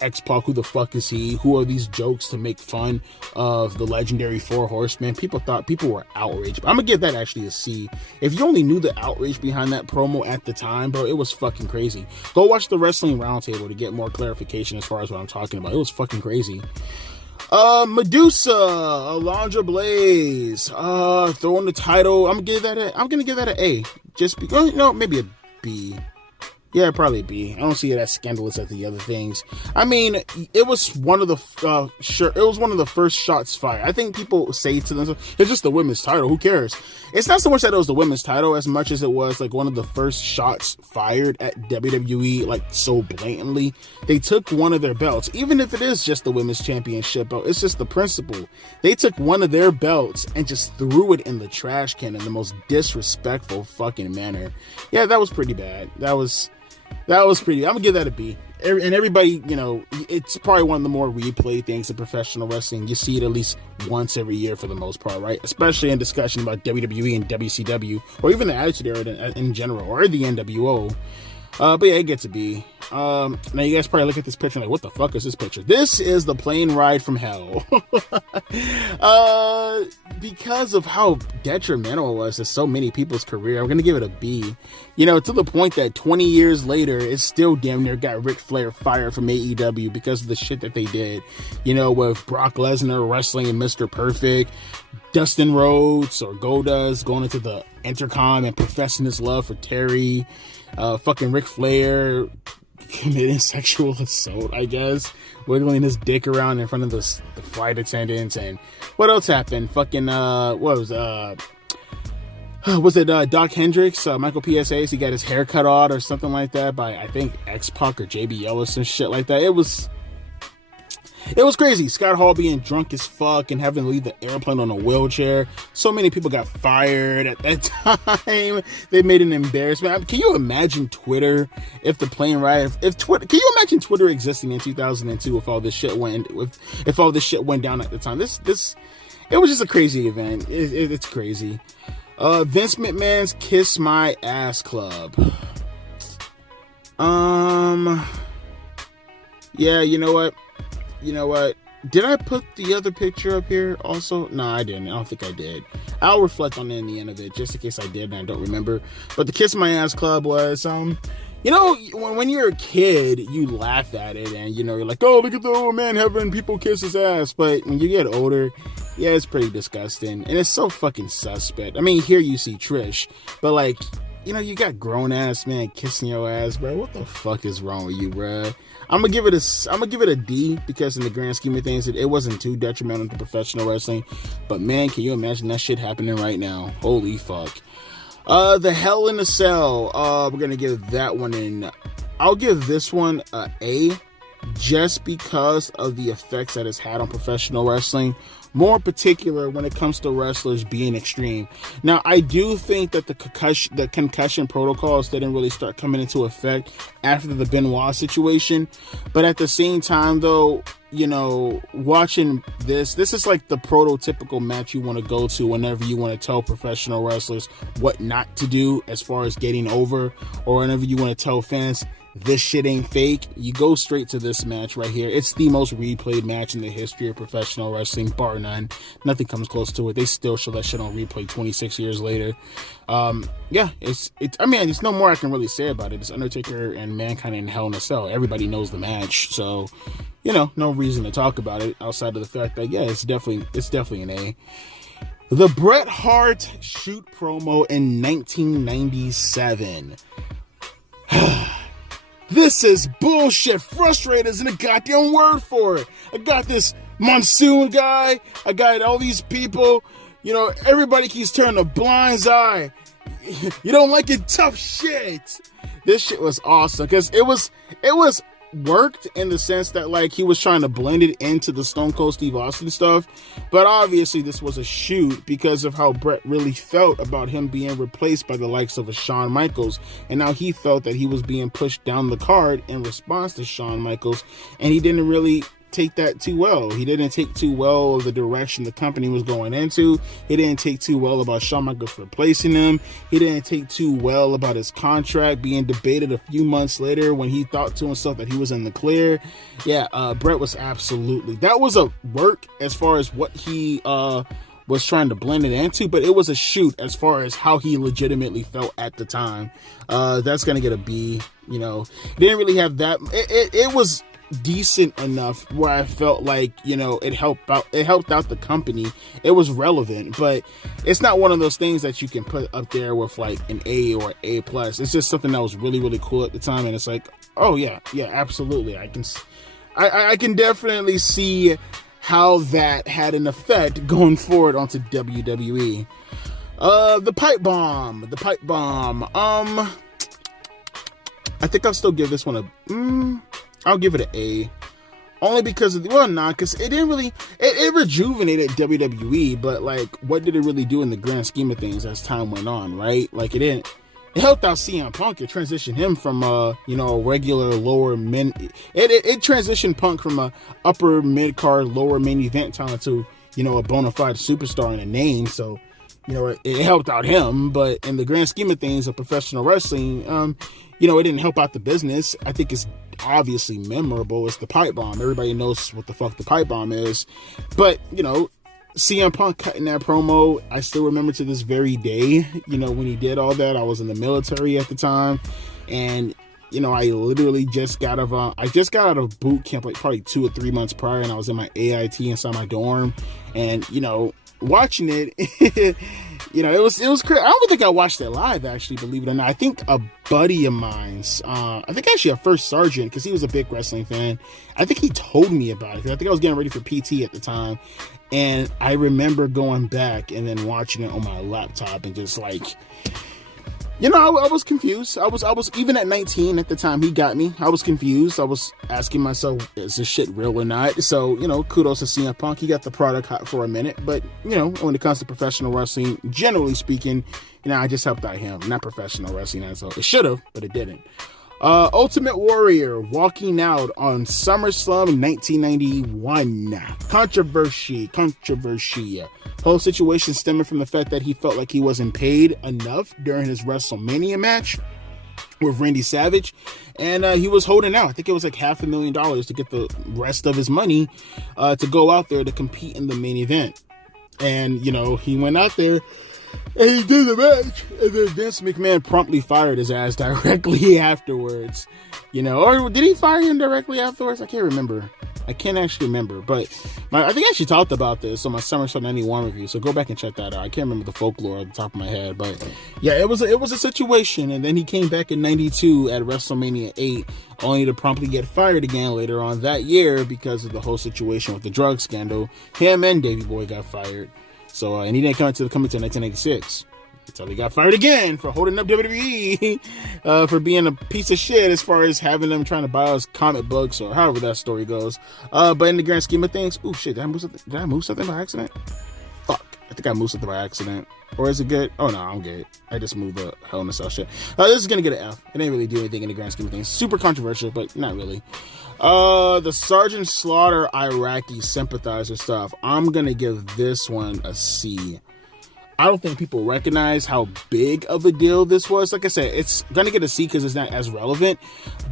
X-Pac, who the fuck is he? Who are these jokes to make fun of the legendary Four Horsemen? People were outraged. But I'm gonna give that actually a C. If you only knew the outrage behind that promo at the time, bro, it was fucking crazy. Go watch the Wrestling Roundtable to get more clarification as far as what I'm talking about. It was fucking crazy. Medusa, Alundra Blaze, throwing the title. I'm gonna give that an A. Just because, maybe a B. Yeah, probably B. I don't see it as scandalous as the other things. I mean, it was one of the first shots fired. I think people say to themselves, it's just the women's title. Who cares? It's not so much that it was the women's title as much as it was like one of the first shots fired at WWE, like so blatantly. They took one of their belts, even if it is just the women's championship belt. It's just the principle. They took one of their belts and just threw it in the trash can in the most disrespectful fucking manner. Yeah, that was pretty bad. That was pretty. I'm gonna give that a B. And everybody, it's probably one of the more replayed things in professional wrestling. You see it at least once every year for the most part, right? Especially in discussion about WWE and WCW, or even the Attitude Era in general, or the NWO. But yeah, it gets a B. Now you guys probably look at this picture like, what the fuck is this picture? This is the plane ride from hell. Because of how detrimental it was to so many people's career, I'm going to give it a B. To the point that 20 years later, it still damn near got Ric Flair fired from AEW because of the shit that they did. With Brock Lesnar wrestling and Mr. Perfect, Dustin Rhodes or Goldust going into the intercom and professing his love for Terry, fucking Ric Flair committing sexual assault, I guess, wiggling his dick around in front of the flight attendants. And what else happened? Fucking was it Doc Hendricks, Michael PSA's, he got his hair cut off or something like that by, I think, X-Pac or JBL or some shit like that. It was crazy. Scott Hall being drunk as fuck and having to leave the airplane on a wheelchair. So many people got fired at that time. They made an embarrassment. Can you imagine Twitter if the plane ride? Can you imagine Twitter existing in 2002 if all this shit went down at the time? It was just a crazy event. It's crazy. Vince McMahon's Kiss My Ass Club. Yeah, you know what? Did I put the other picture up here also? No, I didn't. I don't think I did. I'll reflect on it in the end of it, just in case I did and I don't remember. But the Kiss My Ass Club was, when you're a kid, you laugh at it and, you're like, oh, look at the old man having people kiss his ass. But when you get older, yeah, it's pretty disgusting. And it's so fucking suspect. I mean, here you see Trish, but like, you got grown ass man kissing your ass, bro. What the fuck is wrong with you, bro? I'm gonna give it a D, because in the grand scheme of things, it wasn't too detrimental to professional wrestling. But man, can you imagine that shit happening right now? Holy fuck. The Hell in a Cell. We're gonna give that one I'll give this one a A, just because of the effects that it's had on professional wrestling. More in particular when it comes to wrestlers being extreme. Now, I do think that the concussion protocols didn't really start coming into effect after the Benoit situation. But at the same time, though, watching this is like the prototypical match you want to go to whenever you want to tell professional wrestlers what not to do as far as getting over, or whenever you want to tell fans this shit ain't fake. You go straight to this match right here. It's the most replayed match in the history of professional wrestling, bar none. Nothing comes close to it. They still show that shit on replay 26 years later. There's no more I can really say about it. It's Undertaker and Mankind in Hell in a Cell. Everybody knows the match, so no reason to talk about it outside of the fact that it's definitely an A. The Bret Hart shoot promo in 1997. This is bullshit. Frustrated isn't a goddamn word for it. I got this Monsoon guy. I got all these people. Everybody keeps turning a blind eye. You don't like it? Tough shit. This shit was awesome because it was worked in the sense that like he was trying to blend it into the Stone Cold Steve Austin stuff, but obviously this was a shoot because of how Bret really felt about him being replaced by the likes of a Shawn Michaels, and now he felt that he was being pushed down the card in response to Shawn Michaels, and he didn't really take that too well. He didn't take too well of the direction the company was going into. He didn't take too well about Shawn Michaels replacing him. He didn't take too well about his contract being debated a few months later when he thought to himself that he was in the clear. Bret was that was a work as far as what he was trying to blend it into, but it was a shoot as far as how he legitimately felt at the time. That's gonna get a B. Didn't really have that. It was decent enough where I felt like it helped out the company. It was relevant, but it's not one of those things that you can put up there with like an A or A plus. It's just something that was really, really cool at the time, and it's like, oh yeah, absolutely. I can definitely see how that had an effect going forward onto WWE. The pipe bomb. I think I'll still give this one I'll give it an A, only because because it didn't really, it rejuvenated WWE, but like, what did it really do in the grand scheme of things as time went on, right? Like, it helped out CM Punk. It transitioned him from a regular lower it transitioned Punk from a upper mid card, lower main event talent to a bona fide superstar in a name. So it helped out him, but in the grand scheme of things of professional wrestling, it didn't help out the business. I think it's obviously memorable. It's the pipe bomb. Everybody knows what the fuck the pipe bomb is. But, CM Punk cutting that promo, I still remember to this very day, when he did all that. I was in the military at the time, and I literally just got out of boot camp like probably 2 or 3 months prior, and I was in my AIT inside my dorm, and watching it, it was crazy. I don't think I watched it live, actually, believe it or not. I think a buddy of mine's, I think actually a first sergeant, because he was a big wrestling fan, I think he told me about it, because I think I was getting ready for PT at the time, and I remember going back and then watching it on my laptop and just like, I was confused. I was even at 19 at the time he got me. I was confused. I was asking myself, is this shit real or not? So, kudos to CM Punk. He got the product hot for a minute. But, when it comes to professional wrestling, generally speaking, I just helped out him. Not professional wrestling, so it should have, but it didn't. Ultimate Warrior walking out on SummerSlam 1991. Controversy. Whole situation stemming from the fact that he felt like he wasn't paid enough during his WrestleMania match with Randy Savage, and he was holding out. I think it was like $500,000 to get the rest of his money to go out there to compete in the main event. And he went out there and he did the match, and then Vince McMahon promptly fired his ass directly afterwards. Or did he fire him directly afterwards? I can't remember. I can't actually remember, but I think I actually talked about this on my SummerSlam 91 review, so go back and check that out. I can't remember the folklore at the top of my head, but yeah, it was a situation, and then he came back in 92 at WrestleMania 8, only to promptly get fired again later on that year because of the whole situation with the drug scandal. Him and Davey Boy got fired, so and he didn't come until 1986. So he got fired again for holding up WWE, for being a piece of shit as far as having them trying to buy us comic books or however that story goes. But in the grand scheme of things, oh shit, did I move something by accident? Fuck, I think I moved something by accident. Or is it good? Oh no, I'm good. I just moved the Hell in a Cell shit. This is gonna get an F. It didn't really do anything in the grand scheme of things. Super controversial, but not really. The Sergeant Slaughter Iraqi sympathizer stuff, I'm gonna give this one a C. I don't think people recognize how big of a deal this was. Like I said, it's going to get a C because it's not as relevant,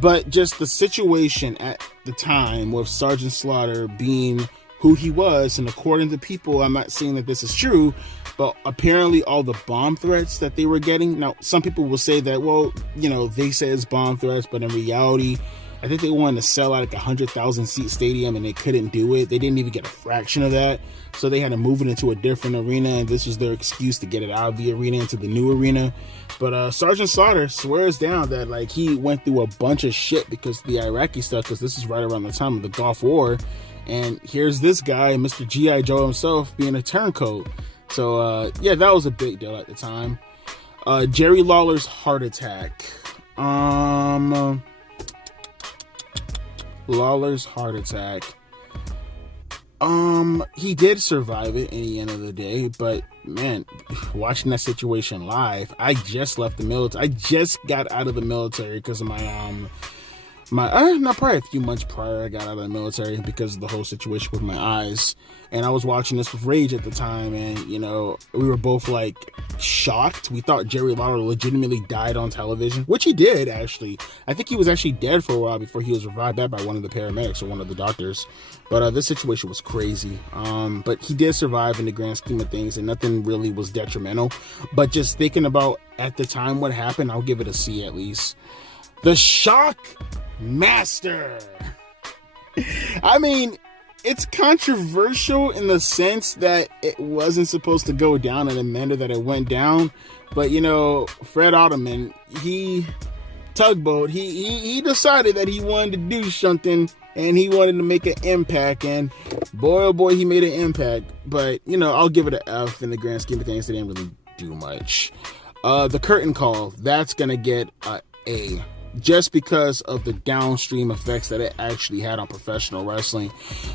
but just the situation at the time with Sergeant Slaughter being who he was, and according to people, I'm not saying that this is true, but apparently all the bomb threats that they were getting. Now, some people will say that, well, you know, they say it's bomb threats, but in reality, I think they wanted to sell out like 100,000 seat stadium and they couldn't do it. They didn't even get a fraction of that. So they had to move it into a different arena, and this was their excuse to get it out of the arena into the new arena. But Sergeant Slaughter swears down that like he went through a bunch of shit because of the Iraqi stuff, because this is right around the time of the Gulf War. And here's this guy, Mr. G.I. Joe himself, being a turncoat. So yeah, that was a big deal at the time. Jerry Lawler's heart attack. Lawler's heart attack. He did survive it in the end of the day, but man, watching that situation live, I just left the military. I just got out of the military because of probably a few months prior, I got out of the military because of the whole situation with my eyes. And I was watching this with Rage at the time, and you know, we were both like shocked. We thought Jerry Lawler legitimately died on television, which he did actually. I think he was actually dead for a while before he was revived back by one of the paramedics or one of the doctors. But this situation was crazy. But he did survive in the grand scheme of things, and nothing really was detrimental. But just thinking about at the time what happened, I'll give it a C at least. The Shock Master. I mean, it's controversial in the sense that it wasn't supposed to go down in the manner that it went down, but you know, Fred Ottoman, he decided that he wanted to do something, and he wanted to make an impact, and boy oh boy, he made an impact. But you know, I'll give it an F in the grand scheme of things. They didn't really do much. The curtain call, that's gonna get a A, just because of the downstream effects that it actually had on professional wrestling.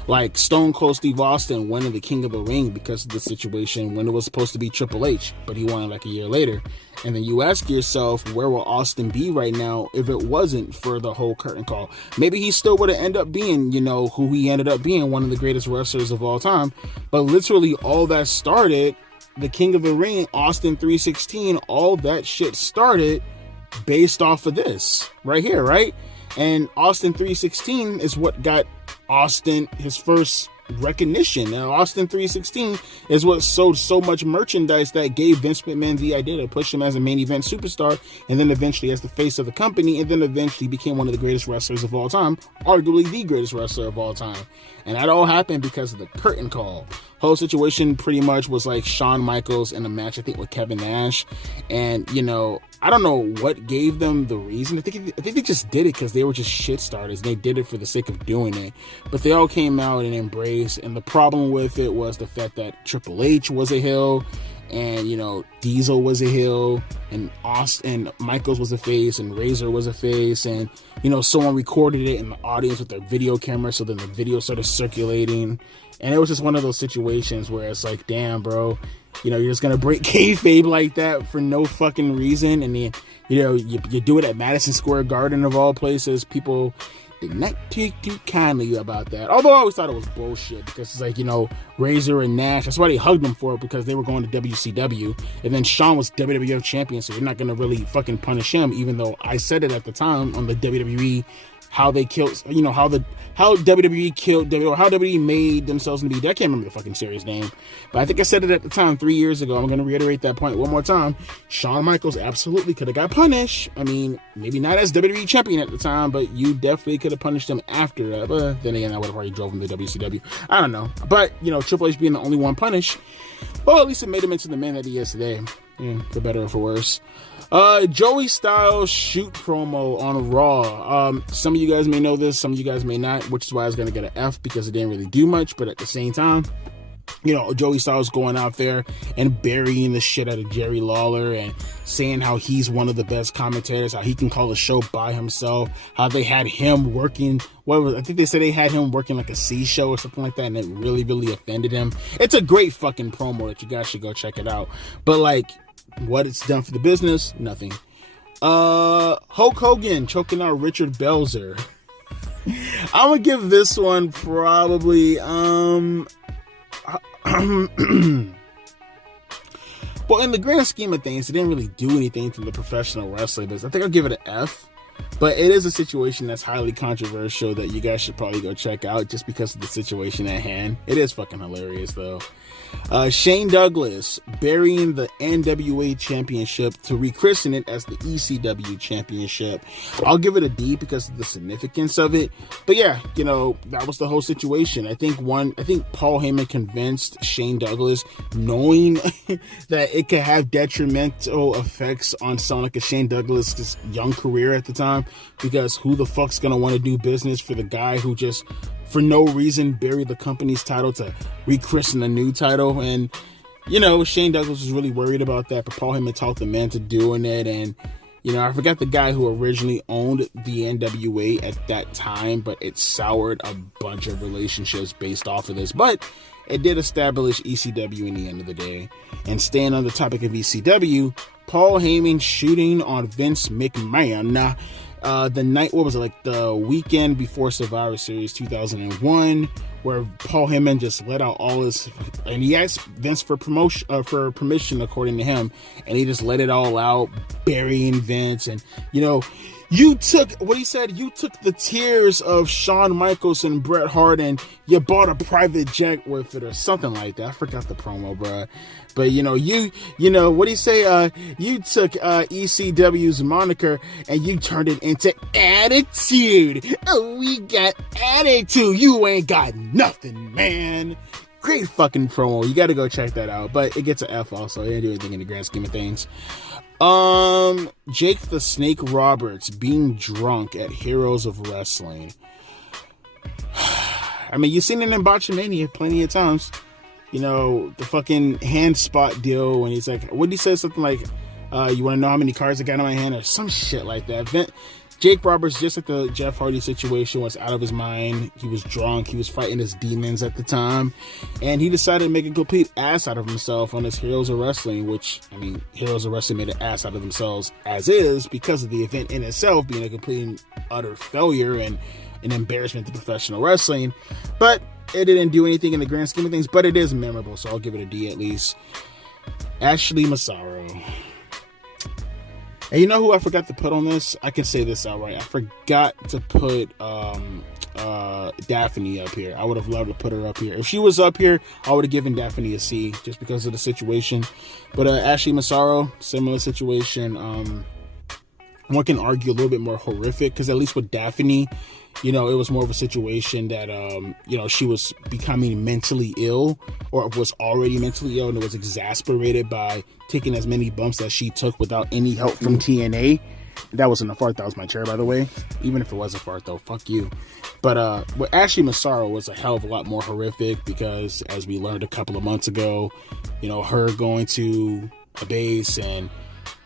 Like Stone Cold Steve Austin winning the King of the Ring because of the situation when it was supposed to be Triple H, but he won like a year later. And then you ask yourself, where will Austin be right now if it wasn't for the whole curtain call? Maybe he still would have ended up being, you know, who he ended up being, one of the greatest wrestlers of all time. But literally all that started, the King of the Ring, Austin 316, all that shit started based off of this right here, right? And Austin 316 is what got Austin his first recognition. Now, Austin 316 is what sold so much merchandise that gave Vince McMahon the idea to push him as a main event superstar, and then eventually as the face of the company, and then eventually became one of the greatest wrestlers of all time, arguably the greatest wrestler of all time. And that all happened because of the curtain call. Whole situation pretty much was like Shawn Michaels in a match, I think, with Kevin Nash. And, you know, I don't know what gave them the reason. I think they just did it because they were just shit starters. They did it for the sake of doing it. But they all came out and embraced. And the problem with it was the fact that Triple H was a heel, and, you know, Diesel was a heel, and Michaels was a face, and Razor was a face, and, you know, someone recorded it in the audience with their video camera, so then the video started circulating. And it was just one of those situations where it's like, damn, bro, you know, you're just gonna break kayfabe like that for no fucking reason. And then, you know, you do it at Madison Square Garden of all places. People did not take too kindly about that. Although I always thought it was bullshit, because it's like, you know, Razor and Nash. That's why they hugged him for it, because they were going to WCW. And then Shawn was WWF champion, so you're not going to really fucking punish him, even though I said it at the time on the WWE, how they killed, you know, how WWE killed, or how WWE made themselves into be. I can't remember the fucking series name, but I think I said it at the time 3 years ago. I'm going to reiterate that point one more time. Shawn Michaels absolutely could have got punished. I mean, maybe not as WWE champion at the time, but you definitely could have punished him after that. But then again, I would have already drove him to WCW. I don't know. But, you know, Triple H being the only one punished, well, at least it made him into the man that he is today. Yeah, for better or for worse. Joey Styles shoot promo on Raw. Some of you guys may know this, some of you guys may not, which is why I was going to get an F, because it didn't really do much. But at the same time, you know, Joey Styles going out there and burying the shit out of Jerry Lawler and saying how he's one of the best commentators, how he can call a show by himself, how they had him working, I think they said they had him working like a C show or something like that, and it really, really offended him. It's a great fucking promo that you guys should go check it out. But like, what it's done for the business, nothing. Hulk Hogan choking out Richard Belzer. I'm gonna give this one probably well, in the grand scheme of things, it didn't really do anything to the professional wrestling business. I think I'll give it an F. But it is a situation that's highly controversial that you guys should probably go check out just because of the situation at hand. It is fucking hilarious, though. Shane Douglas burying the NWA Championship to rechristen it as the ECW Championship. I'll give it a D because of the significance of it. But yeah, you know, that was the whole situation. I think Paul Heyman convinced Shane Douglas, knowing that it could have detrimental effects on someone like a Shane Douglas' young career at the time, because who the fuck's gonna want to do business for the guy who just, for no reason, buried the company's title to rechristen a new title? And, you know, Shane Douglas was really worried about that, but Paul Heyman talked him into doing it. And, you know, I forgot the guy who originally owned the NWA at that time, but it soured a bunch of relationships based off of this. But it did establish ECW in the end of the day. And staying on the topic of ECW, Paul Heyman shooting on Vince McMahon. The night, what was it, like the weekend before Survivor Series 2001, where Paul Heyman just let out all his, and he asked Vince for permission, according to him, and he just let it all out, burying Vince. And, you know, you took the tears of Shawn Michaels and Bret Hart and you bought a private jet with it or something like that. I forgot the promo, bruh. But, you know, what do you say? You took ECW's moniker and you turned it into Attitude. Oh, we got attitude. You ain't got nothing, man. Great fucking promo. You got to go check that out. But it gets an F also. It didn't do anything in the grand scheme of things. Jake the Snake Roberts being drunk at Heroes of Wrestling. I mean, you've seen it in Botchamania plenty of times. You know, the fucking hand spot deal when he's like, what did he say? Something like, you want to know how many cards I got in my hand, or some shit like that. Jake Roberts, just like the Jeff Hardy situation, was out of his mind. He was drunk. He was fighting his demons at the time. And he decided to make a complete ass out of himself on his Heroes of Wrestling, which, I mean, Heroes of Wrestling made an ass out of themselves as is, because of the event in itself being a complete and utter failure and an embarrassment to professional wrestling. But it didn't do anything in the grand scheme of things, but it is memorable, so I'll give it a D at least. Ashley Massaro. And you know who I forgot to put on this? I can say this outright. I forgot to put Daphne up here. I would have loved to put her up here. If she was up here, I would have given Daphne a C just because of the situation. But Ashley Massaro, similar situation. One can argue a little bit more horrific, because at least with Daphne, you know, it was more of a situation that, you know, she was becoming mentally ill, or was already mentally ill, and it was exasperated by taking as many bumps as she took without any help from TNA. That wasn't a fart, that was my chair, by the way. Even if it was a fart, though, fuck you. But with Ashley Massaro was a hell of a lot more horrific, because as we learned a couple of months ago, you know, her going to a base and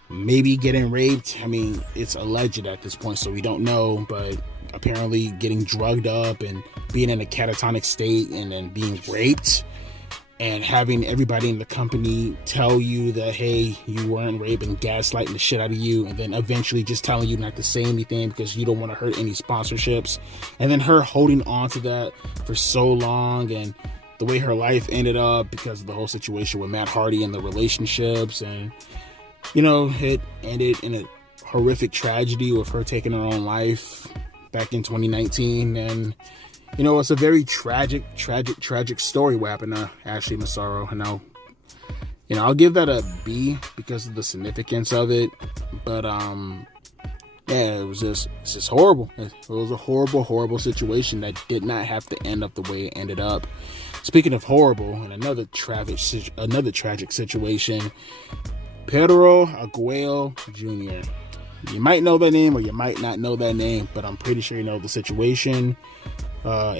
maybe getting raped. I mean, it's alleged at this point, so we don't know, but apparently getting drugged up and being in a catatonic state and then being raped, and having everybody in the company tell you that, hey, you weren't raped, and gaslighting the shit out of you, and then eventually just telling you not to say anything because you don't want to hurt any sponsorships, and then her holding on to that for so long, and the way her life ended up because of the whole situation with Matt Hardy and the relationships, and it ended in a horrific tragedy with her taking her own life back in 2019. And it's a very tragic story what happened to Ashley Massaro. And I'll give that a B because of the significance of it. But yeah, it was just horrible. It was a horrible situation that did not have to end up the way it ended up. Speaking of horrible, and another tragic situation, Pedro Aguayo Jr. You might know that name or you might not know that name, but I'm pretty sure you know the situation.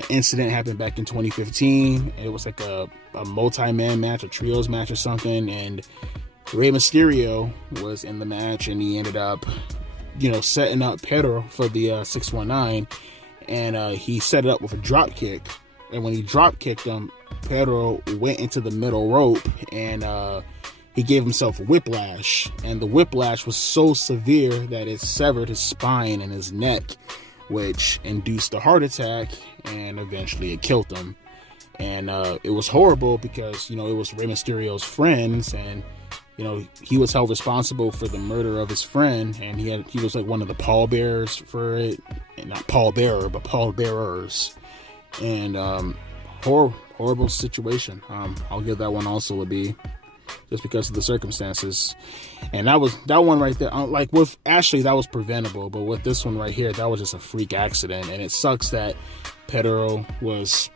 Incident happened back in 2015. It was like a multi-man match, a trios match or something, and Rey Mysterio was in the match, and he ended up, setting up Pedro for the 619, and he set it up with a drop kick. And when he drop kicked him, Pedro went into the middle rope, and he gave himself a whiplash, and the whiplash was so severe that it severed his spine and his neck, which induced a heart attack, and eventually it killed him. And it was horrible because, it was Rey Mysterio's friends, and he was held responsible for the murder of his friend, and he was like one of the pallbearers for it, and not pallbearer, but pallbearers. And horrible situation. I'll give that one also a B, just because of the circumstances. And that one right there, like with Ashley, that was preventable, but with this one right here, that was just a freak accident. And it sucks that Pedro was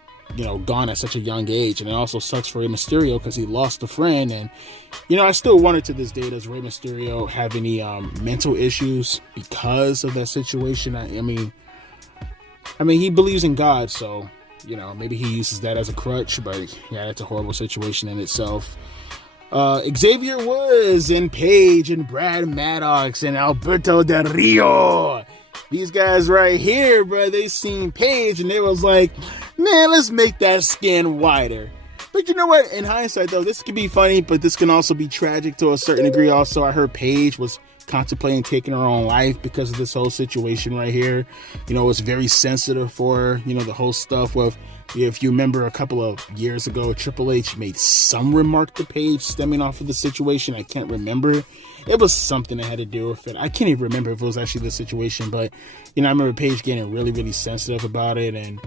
gone at such a young age, and it also sucks for Rey Mysterio because he lost a friend. And I still wonder to this day, does Rey Mysterio have any mental issues because of that situation? I mean he believes in God, so maybe he uses that as a crutch. But yeah, that's a horrible situation in itself. Xavier Woods and Paige and Brad Maddox and Alberto Del Rio. These guys right here, bro, they seen Paige and they was like, man, let's make that skin wider. But you know what? In hindsight, though, this could be funny, but this can also be tragic to a certain degree. Also, I heard Paige was contemplating taking her own life because of this whole situation right here. It's very sensitive for her. The whole stuff with, if you remember a couple of years ago, Triple H made some remark to Paige stemming off of the situation. I can't remember. It was something that had to do with it. I can't even remember if it was actually the situation, but I remember Paige getting really sensitive about it. And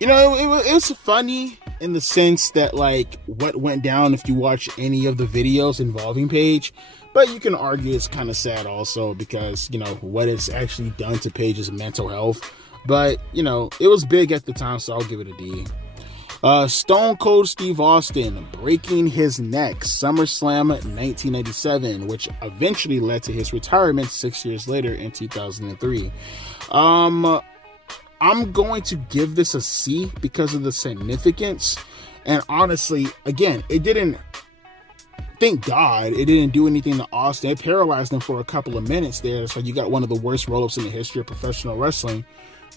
it was funny in the sense that, like, what went down if you watch any of the videos involving Paige. But you can argue it's kind of sad also because, what it's actually done to Paige's mental health. But, it was big at the time, so I'll give it a D. Stone Cold Steve Austin breaking his neck, SummerSlam 1997, which eventually led to his retirement 6 years later in 2003. I'm going to give this a C because of the significance. And honestly, again, thank God it didn't do anything to Austin. It paralyzed him for a couple of minutes there. So you got one of the worst roll-ups in the history of professional wrestling.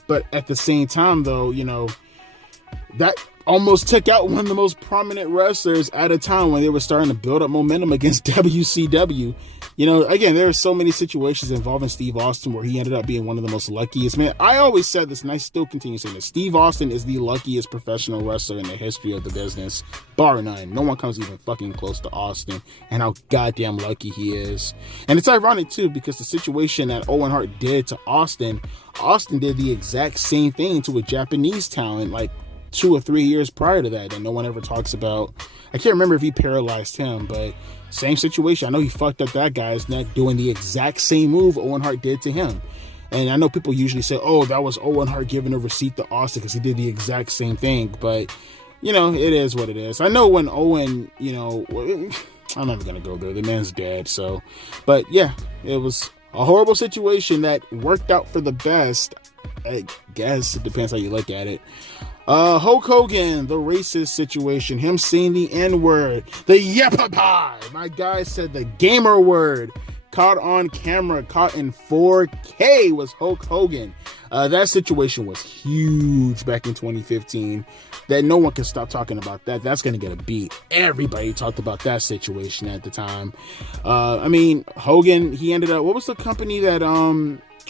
But at the same time, though, that almost took out one of the most prominent wrestlers at a time when they were starting to build up momentum against WCW. Again, there are so many situations involving Steve Austin where he ended up being one of the most luckiest. Man, I always said this, and I still continue saying this. Steve Austin is the luckiest professional wrestler in the history of the business, bar none. No one comes even fucking close to Austin, and how goddamn lucky he is. And it's ironic, too, because the situation that Owen Hart did to Austin did the exact same thing to a Japanese talent, like 2 or 3 years prior to that no one ever talks about. I can't remember if he paralyzed him, but same situation. I know he fucked up that guy's neck doing the exact same move Owen Hart did to him. And I know people usually say, oh, that was Owen Hart giving a receipt to Austin because he did the exact same thing. But, it is what it is. I know when Owen, I'm never going to go there. The man's dead. So, but yeah, it was a horrible situation that worked out for the best. I guess it depends how you look at it. Hulk Hogan, the racist situation, him saying the N-word, the yappa. My guy said the gamer word, caught on camera, caught in 4K, was Hulk Hogan. That situation was huge back in 2015. That no one can stop talking about that. That's going to get a beat. Everybody talked about that situation at the time. Hogan, he ended up, what was the company that,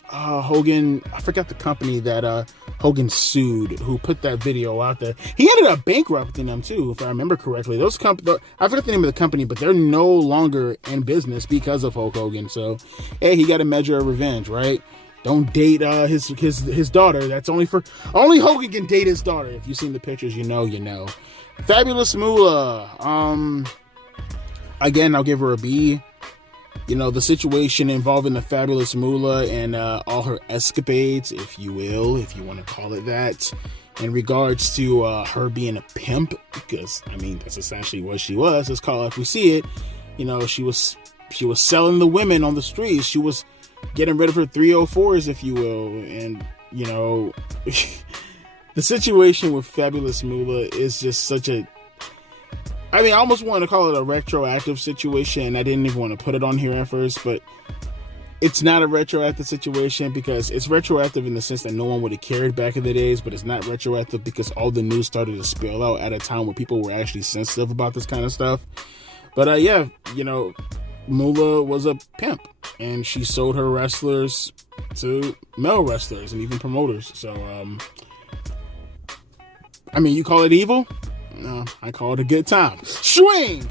Hogan, I forgot the company that Hogan sued, who put that video out there. He ended up bankrupting them too, if I remember correctly. I forgot the name of the company, but they're no longer in business because of Hulk Hogan. So, hey, he got a measure of revenge, right? Don't date his daughter. That's only Hogan can date his daughter. If you've seen the pictures, you know. Fabulous Moolah. Again, I'll give her a B. You know, the situation involving the Fabulous Moolah and all her escapades, if you will, if you want to call it that, in regards to her being a pimp, because, I mean, that's essentially what she was. Let's call it if we see it. You know, she was selling the women on the streets. She was getting rid of her 304s, if you will. And, you know, the situation with Fabulous Moolah is just such a... I mean, I almost wanted to call it a retroactive situation, and I didn't even want to put it on here at first, but it's not a retroactive situation because it's retroactive in the sense that no one would have cared back in the days, but it's not retroactive because all the news started to spill out at a time when people were actually sensitive about this kind of stuff. But yeah, you know, Moolah was a pimp, and she sold her wrestlers to male wrestlers and even promoters. So, I mean, you call it evil? No, I call it a good time. Swing!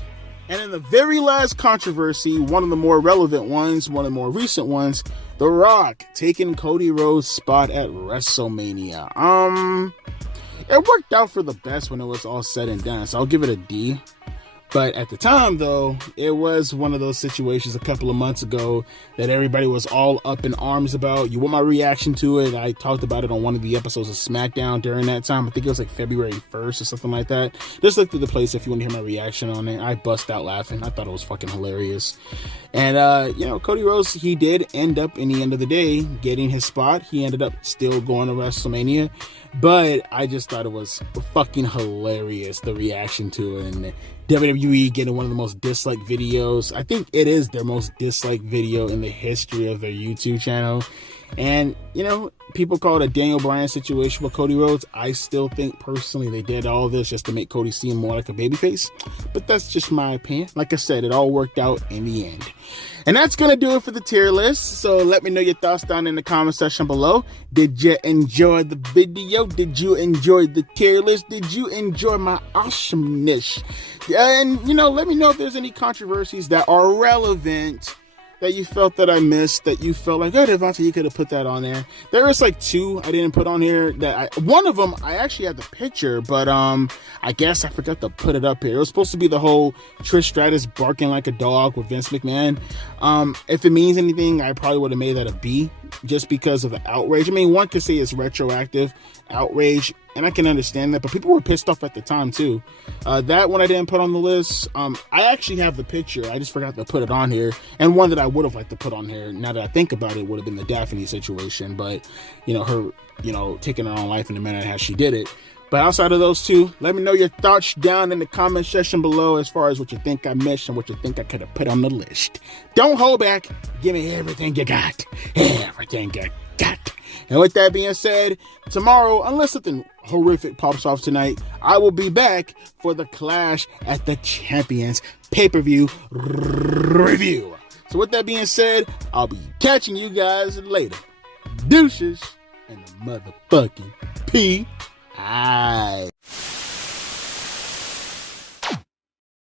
And in the very last controversy, one of the more relevant ones, one of the more recent ones, The Rock taking Cody Rhodes' spot at WrestleMania. It worked out for the best when it was all said and done, so I'll give it a D. But at the time, though, it was one of those situations a couple of months ago that everybody was all up in arms about. You want my reaction to it? I talked about it on one of the episodes of SmackDown during that time. I think it was like February 1st or something like that. Just look through the place if you want to hear my reaction on it. I bust out laughing. I thought it was fucking hilarious. And, you know, Cody Rhodes, he did end up, in the end of the day, getting his spot. He ended up still going to WrestleMania. But I just thought it was fucking hilarious, the reaction to it. And WWE getting one of the most disliked videos. I think it is their most disliked video in the history of their YouTube channel. And, you know, people call it a Daniel Bryan situation with Cody Rhodes. I still think, personally, they did all of this just to make Cody seem more like a babyface. But that's just my opinion. Like I said, it all worked out in the end. And that's going to do it for the tier list. So let me know your thoughts down in the comment section below. Did you enjoy the video? Did you enjoy the tier list? Did you enjoy my awesomeness? And, you know, let me know if there's any controversies that are relevant that you felt that I missed, that you felt like, oh, Devontae, you could have put that on there. There is like two I didn't put on here. One of them, I actually had the picture, but I guess I forgot to put it up here. It was supposed to be the whole Trish Stratus barking like a dog with Vince McMahon. If it means anything, I probably would have made that a B, just because of the outrage. I mean, one could say it's retroactive outrage, and I can understand that, but people were pissed off at the time too. That one I didn't put on the list. I actually have the picture. I just forgot to put it on here. And one that I would have liked to put on here, now that I think about it, would have been the Daphne situation. But, you know, her, you know, taking her own life in the manner how she did it. But outside of those two, let me know your thoughts down in the comment section below as far as what you think I missed and what you think I could have put on the list. Don't hold back. Give me everything you got. Everything you got. And with that being said, tomorrow, unless something horrific pops off tonight, I will be back for the Clash at the Champions pay-per-view review. So with that being said, I'll be catching you guys later. Deuces and the motherfucking P.